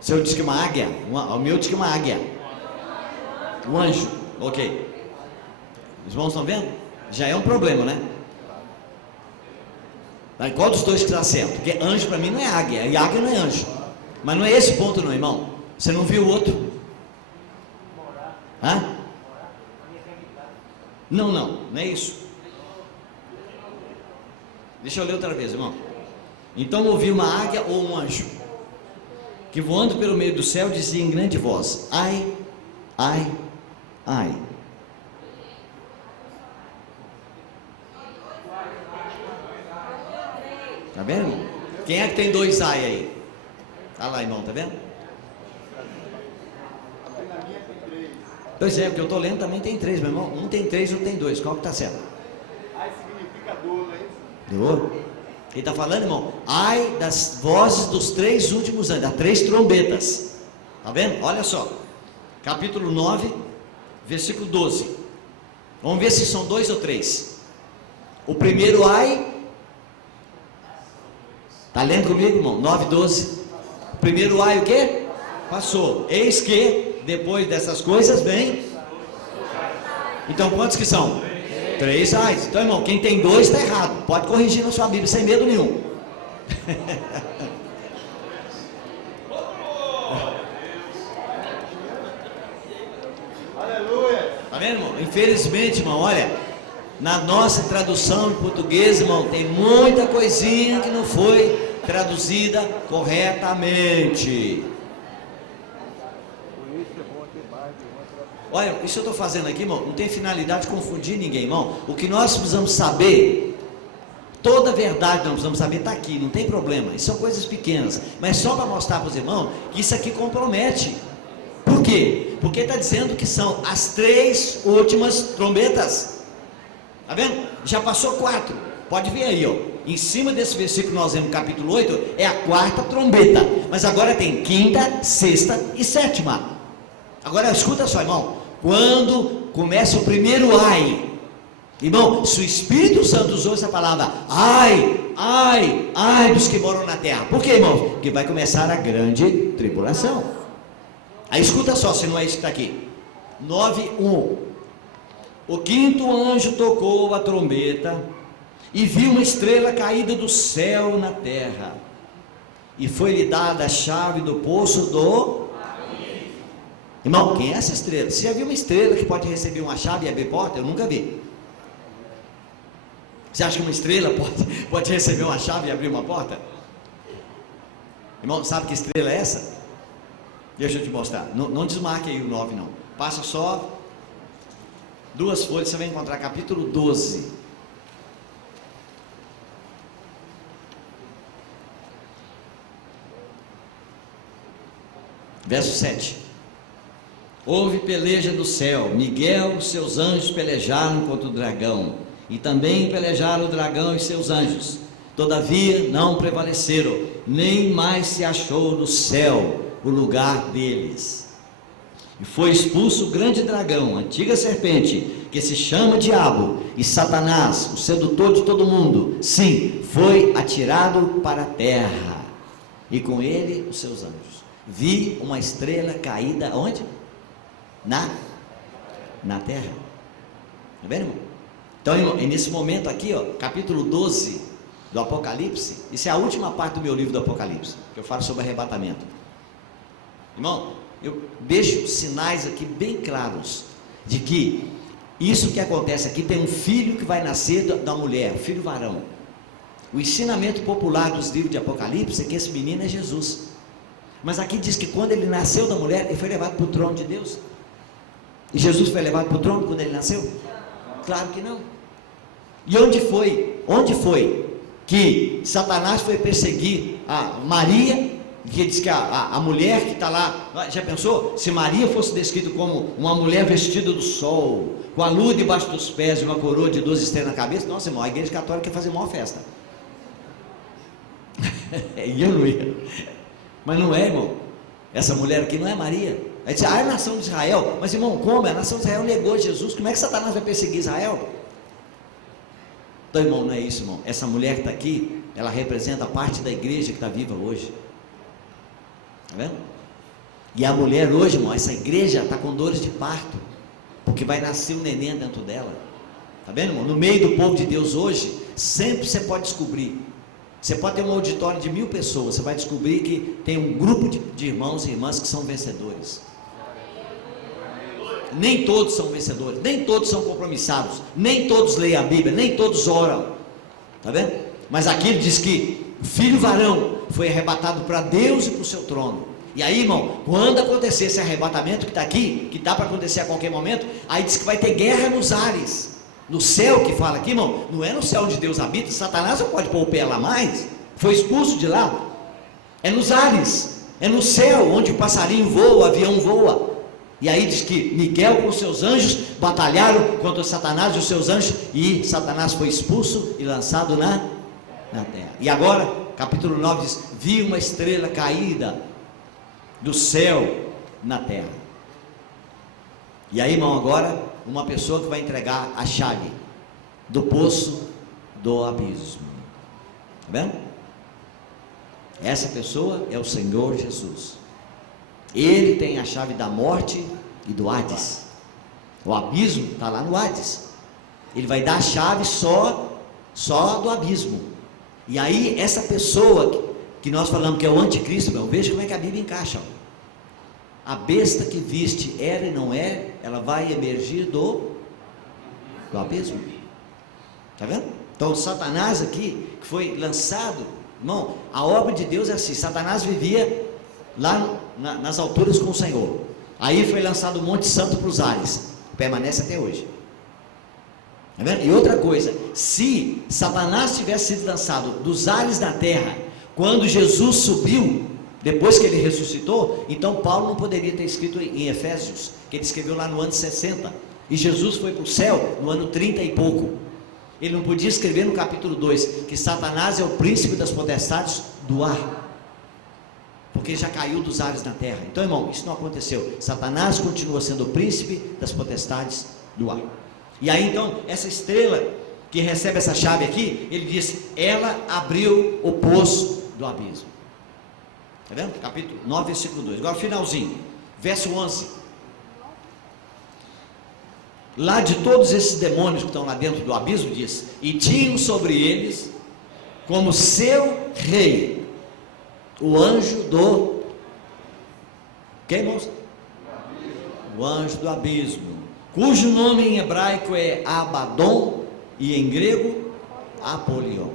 O seu diz que é uma águia? O meu diz que é uma águia. Um anjo. Ok. Os irmãos estão vendo? Já é um problema, né? Mas qual dos dois que está certo? Porque anjo para mim não é águia, e águia não é anjo. Mas não é esse o ponto não, irmão. Você não viu o outro? Hã? Não é isso. Deixa eu ler outra vez, irmão. Então ouvi uma águia ou um anjo, que voando pelo meio do céu dizia em grande voz: ai, ai, ai. Tá vendo, irmão? Quem é que tem dois ai aí? Tá lá, irmão, tá vendo? Pois é, porque eu estou lendo também tem três, meu irmão. Um tem três, outro tem dois. Qual que está certo? Ai significa dor, não é isso? Dor? Ele está falando, irmão? Ai das vozes dos três últimos anos, das três trombetas. Tá vendo? Olha só. Capítulo 9, versículo 12. Vamos ver se são dois ou três. O primeiro ai. Está lendo comigo, irmão? 9, 12. O primeiro ai o quê? Passou. Eis que depois dessas coisas vem. Então quantos que são? Três ais. Então, irmão, quem tem dois está errado. Pode corrigir na sua Bíblia sem medo nenhum. Aleluia! Tá vendo, irmão? Infelizmente, irmão, olha, na nossa tradução em português, irmão, tem muita coisinha que não foi traduzida corretamente. Olha, isso eu estou fazendo aqui, irmão, não tem finalidade de confundir ninguém, irmão. O que nós precisamos saber, toda a verdade nós precisamos saber, está aqui, não tem problema. Isso são coisas pequenas, mas só para mostrar para os irmãos que isso aqui compromete. Por quê? Porque está dizendo que são as três últimas trombetas. Está vendo? Já passou 4. Pode ver aí, ó. Em cima desse versículo que nós vemos no capítulo 8, é a 4ª trombeta. Mas agora tem 5ª, 6ª e 7ª. Agora escuta só, irmão. Quando começa o primeiro ai, irmão, se o Espírito Santo usou essa palavra, ai, ai, ai dos que moram na terra. Por quê, irmão? Porque vai começar a grande tribulação. Aí escuta só, se não é isso que está aqui. 9:1. O 5º anjo tocou a trombeta e viu uma estrela caída do céu na terra, e foi-lhe dada a chave do poço do... Irmão, quem é essa estrela? Você já viu uma estrela que pode receber uma chave e abrir porta? Eu nunca vi. Você acha que uma estrela pode receber uma chave e abrir uma porta? Irmão, sabe que estrela é essa? Deixa eu te mostrar. Não desmarque aí o 9 não. Passa só 2 folhas, você vai encontrar capítulo 12. Verso 7. Houve peleja do céu, Miguel e seus anjos pelejaram contra o dragão, e também pelejaram o dragão e seus anjos, todavia não prevaleceram, nem mais se achou no céu o lugar deles. E foi expulso o grande dragão, a antiga serpente, que se chama Diabo, e Satanás, o sedutor de todo mundo, sim, foi atirado para a terra, e com ele os seus anjos. Vi uma estrela caída, onde? Na terra. Está vendo, irmão? Então, irmão, é nesse momento aqui, ó, capítulo 12 do Apocalipse. Isso é a última parte do meu livro do Apocalipse, que eu falo sobre arrebatamento. Irmão, eu deixo sinais aqui bem claros de que isso que acontece aqui tem um filho que vai nascer da mulher, filho varão. O ensinamento popular dos livros de Apocalipse é que esse menino é Jesus. Mas aqui diz que quando ele nasceu da mulher, ele foi levado para o trono de Deus. E Jesus foi levado para o trono quando ele nasceu? Claro que não. E onde foi que Satanás foi perseguir a Maria, que diz que a mulher que está lá, já pensou? Se Maria fosse descrita como uma mulher vestida do sol, com a lua debaixo dos pés e uma coroa de 12 estrelas na cabeça, nossa, irmão, a igreja católica quer fazer uma festa. E eu não ia. Mas não é, irmão. Essa mulher aqui não é Maria. Aí diz, é a nação de Israel. Mas, irmão, como? A nação de Israel negou Jesus. Como é que Satanás vai perseguir Israel? Então, irmão, não é isso, irmão. Essa mulher que está aqui, ela representa a parte da igreja que está viva hoje. Está vendo? E a mulher hoje, irmão, essa igreja está com dores de parto, porque vai nascer um neném dentro dela. Está vendo, irmão? No meio do povo de Deus hoje, sempre você pode descobrir. Você pode ter um auditório de 1000 pessoas, você vai descobrir que tem um grupo de irmãos e irmãs que são vencedores. Nem todos são vencedores, nem todos são compromissados, nem todos leem a Bíblia, nem todos oram. Está vendo? Mas aqui ele diz que o filho varão foi arrebatado para Deus e para o seu trono. E aí, irmão, quando acontecer esse arrebatamento que está aqui, que está para acontecer a qualquer momento, aí diz que vai ter guerra nos ares. No céu que fala aqui, irmão, não é no céu onde Deus habita, Satanás não pode pôr o pé lá mais, foi expulso de lá. É nos ares, é no céu, onde o passarinho voa, o avião voa. E aí diz que Miguel com seus anjos batalharam contra Satanás e os seus anjos, e Satanás foi expulso e lançado na terra. E agora, capítulo 9 diz: vi uma estrela caída do céu na terra. E aí, irmão, agora uma pessoa que vai entregar a chave do poço do abismo. Está vendo? Essa pessoa é o Senhor Jesus. Ele tem a chave da morte e do Hades. O abismo está lá no Hades. Ele vai dar a chave só do abismo. E aí essa pessoa que nós falamos que é o anticristo, meu, veja como é que a Bíblia encaixa. A besta que viste era e não é, ela vai emergir do abismo. Está vendo? Então Satanás aqui, que foi lançado, irmão, a obra de Deus é assim: Satanás vivia lá nas alturas com o Senhor, aí foi lançado o Monte Santo para os ares, permanece até hoje. Tá vendo? E outra coisa, se Satanás tivesse sido lançado dos ares da terra, quando Jesus subiu, depois que ele ressuscitou, então Paulo não poderia ter escrito em Efésios, que ele escreveu lá no ano 60, e Jesus foi para o céu no ano 30 e pouco. Ele não podia escrever no capítulo 2, que Satanás é o príncipe das potestades do ar, porque já caiu dos ares na terra. Então, irmão, isso não aconteceu. Satanás continua sendo o príncipe das potestades do ar. E aí então, essa estrela que recebe essa chave aqui, ele diz: ela abriu o poço do abismo. Está vendo? Capítulo 9, versículo 2. Agora finalzinho, verso 11. Lá de todos esses demônios que estão lá dentro do abismo, diz: e tinham sobre eles como seu rei o anjo do... Quem, irmãos? O anjo do abismo, cujo nome em hebraico é Abaddon e em grego Apolion.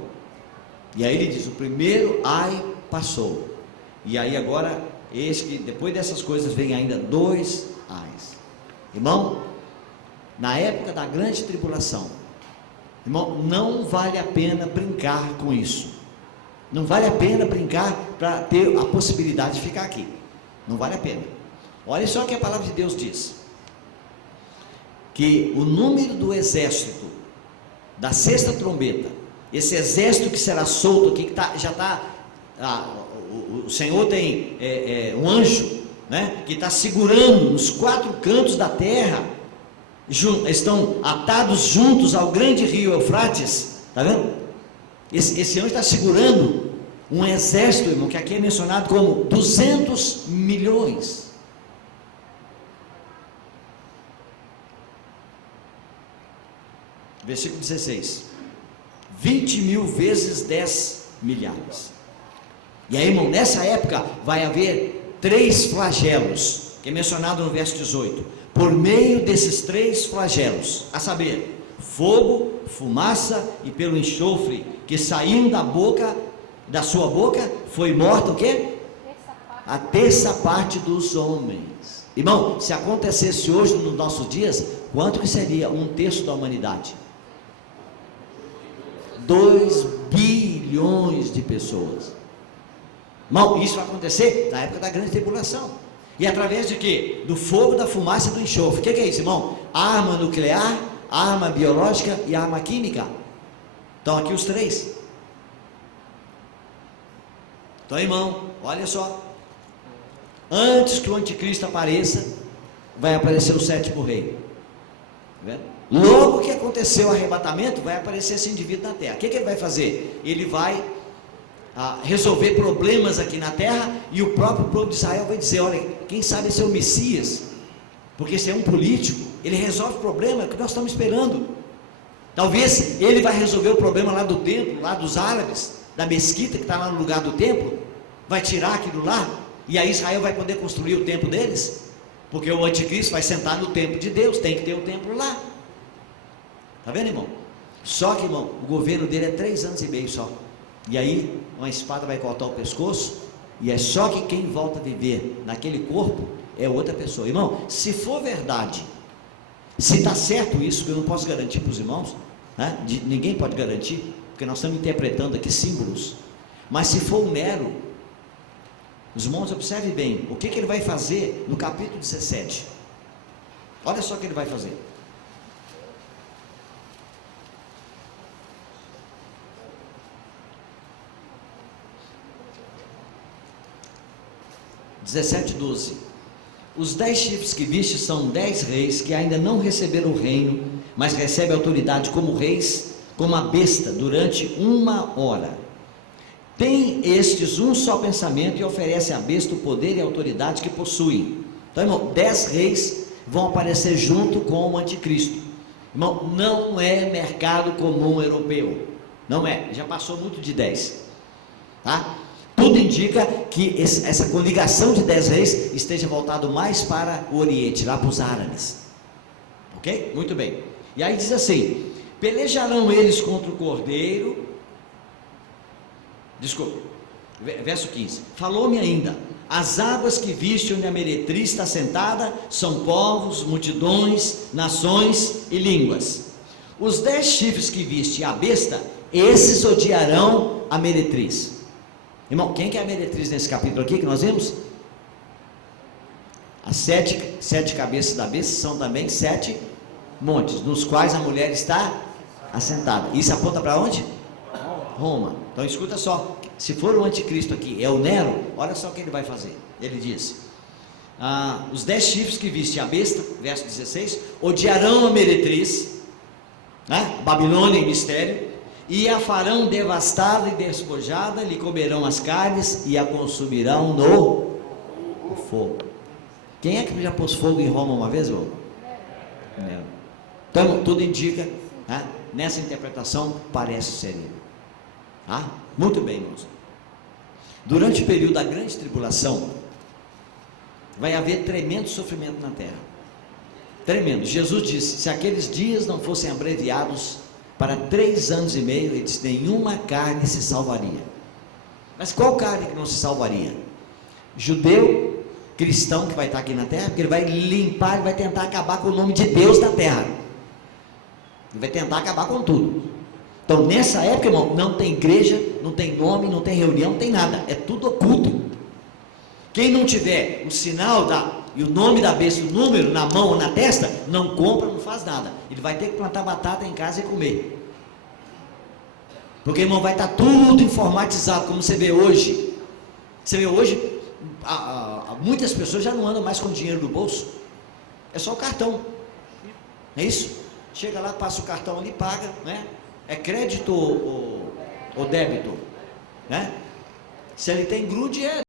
E aí ele diz: o primeiro ai passou. E aí agora, eis que depois dessas coisas vem ainda 2 ais. Irmão, na época da grande tribulação, irmão, não vale a pena brincar com isso. Não vale a pena brincar para ter a possibilidade de ficar aqui. Não vale a pena. Olha só o que a palavra de Deus diz: que o número do exército da 6ª trombeta, esse exército que será solto aqui, que já está, o Senhor tem um anjo, né, que está segurando nos 4 cantos da terra, estão atados juntos ao grande rio Eufrates. Está vendo? Esse anjo está segurando um exército, irmão, que aqui é mencionado como 200 milhões. Versículo 16: 20.000 vezes 10 milhares. E aí, irmão, nessa época vai haver 3 flagelos, que é mencionado no verso 18. Por meio desses 3 flagelos, a saber, fogo, fumaça e pelo enxofre que saíam da sua boca, foi morta o quê? A terça parte dos homens. Irmão, se acontecesse hoje nos nossos dias, quanto que seria 1/3 da humanidade? 2 bilhões de pessoas. Irmão, isso vai acontecer na época da grande tribulação. E através de quê? Do fogo, da fumaça e do enxofre. O que é isso, irmão? Arma nuclear, arma biológica e arma química. Então aqui os 3. Então, irmão, olha só: antes que o anticristo apareça, vai aparecer o 7º rei. Tá vendo? Logo que aconteceu o arrebatamento, vai aparecer esse indivíduo na terra. O que ele vai fazer? Ele vai resolver problemas aqui na terra, e o próprio povo de Israel vai dizer: olha, quem sabe esse é o Messias, porque esse é um político, ele resolve o problema que nós estamos esperando. Talvez ele vai resolver o problema lá do templo, lá dos árabes, da mesquita que está lá no lugar do templo, vai tirar aquilo lá, e aí Israel vai poder construir o templo deles, porque o anticristo vai sentar no templo de Deus, tem que ter o templo lá. Está vendo, irmão? Só que, irmão, o governo dele é 3 anos e meio só. E aí uma espada vai cortar o pescoço, e é só que quem volta a viver naquele corpo é outra pessoa. Irmão, se for verdade, se está certo isso, que eu não posso garantir para os irmãos, né? Ninguém pode garantir, porque nós estamos interpretando aqui símbolos, mas se for o Nero, os irmãos observem bem, o que ele vai fazer no capítulo 17, olha só o que ele vai fazer. (17:12) Os 10 chifres que viste são 10 reis que ainda não receberam o reino, mas recebem autoridade como reis, como a besta, durante 1 hora. Tem estes um só pensamento e oferecem à besta o poder e a autoridade que possuem. Então, irmão, 10 reis vão aparecer junto com o anticristo. Irmão, não é mercado comum europeu, não é, já passou muito de 10, tá? Tudo indica que essa coligação de 10 reis esteja voltado mais para o Oriente, lá para os árabes. Ok? Muito bem. E aí diz assim: pelejarão eles contra o cordeiro. Desculpa, verso 15. Falou-me ainda: as águas que viste onde a meretriz está sentada são povos, multidões, nações e línguas. Os 10 chifres que viste e a besta, esses odiarão a meretriz. Irmão, quem que é a meretriz nesse capítulo aqui que nós vimos? As 7 cabeças da besta são também 7 montes, nos quais a mulher está assentada. Isso aponta para onde? Roma. Então escuta só, se for o anticristo aqui, é o Nero, olha só o que ele vai fazer. Ele diz: os 10 chifres que viste a besta, verso 16, odiarão a meretriz, né? Babilônia e mistério, e a farão devastada e despojada, lhe comerão as carnes e a consumirão no fogo. Quem é que já pôs fogo em Roma uma vez, irmão? Nero. Então tudo indica, né? Nessa interpretação parece ser ele. Ah, muito bem, irmãos. Durante o período da grande tribulação, vai haver tremendo sofrimento na terra. Tremendo. Jesus disse: se aqueles dias não fossem abreviados para 3 anos e meio, ele disse, nenhuma carne se salvaria. Mas qual carne que não se salvaria? Judeu, cristão que vai estar aqui na terra, porque ele vai limpar, ele vai tentar acabar com o nome de Deus da terra. Ele vai tentar acabar com tudo. Então, nessa época, irmão, não tem igreja, não tem nome, não tem reunião, não tem nada, é tudo oculto. Quem não tiver o sinal e o nome da besta, o número na mão ou na testa, não compra, não faz nada. Ele vai ter que plantar batata em casa e comer. Porque, irmão, vai estar tudo informatizado, como você vê hoje. Você vê hoje, muitas pessoas já não andam mais com dinheiro no bolso. É só o cartão. É isso? Chega lá, passa o cartão ali, paga, né? É crédito ou débito, né? Se ele tem grude, é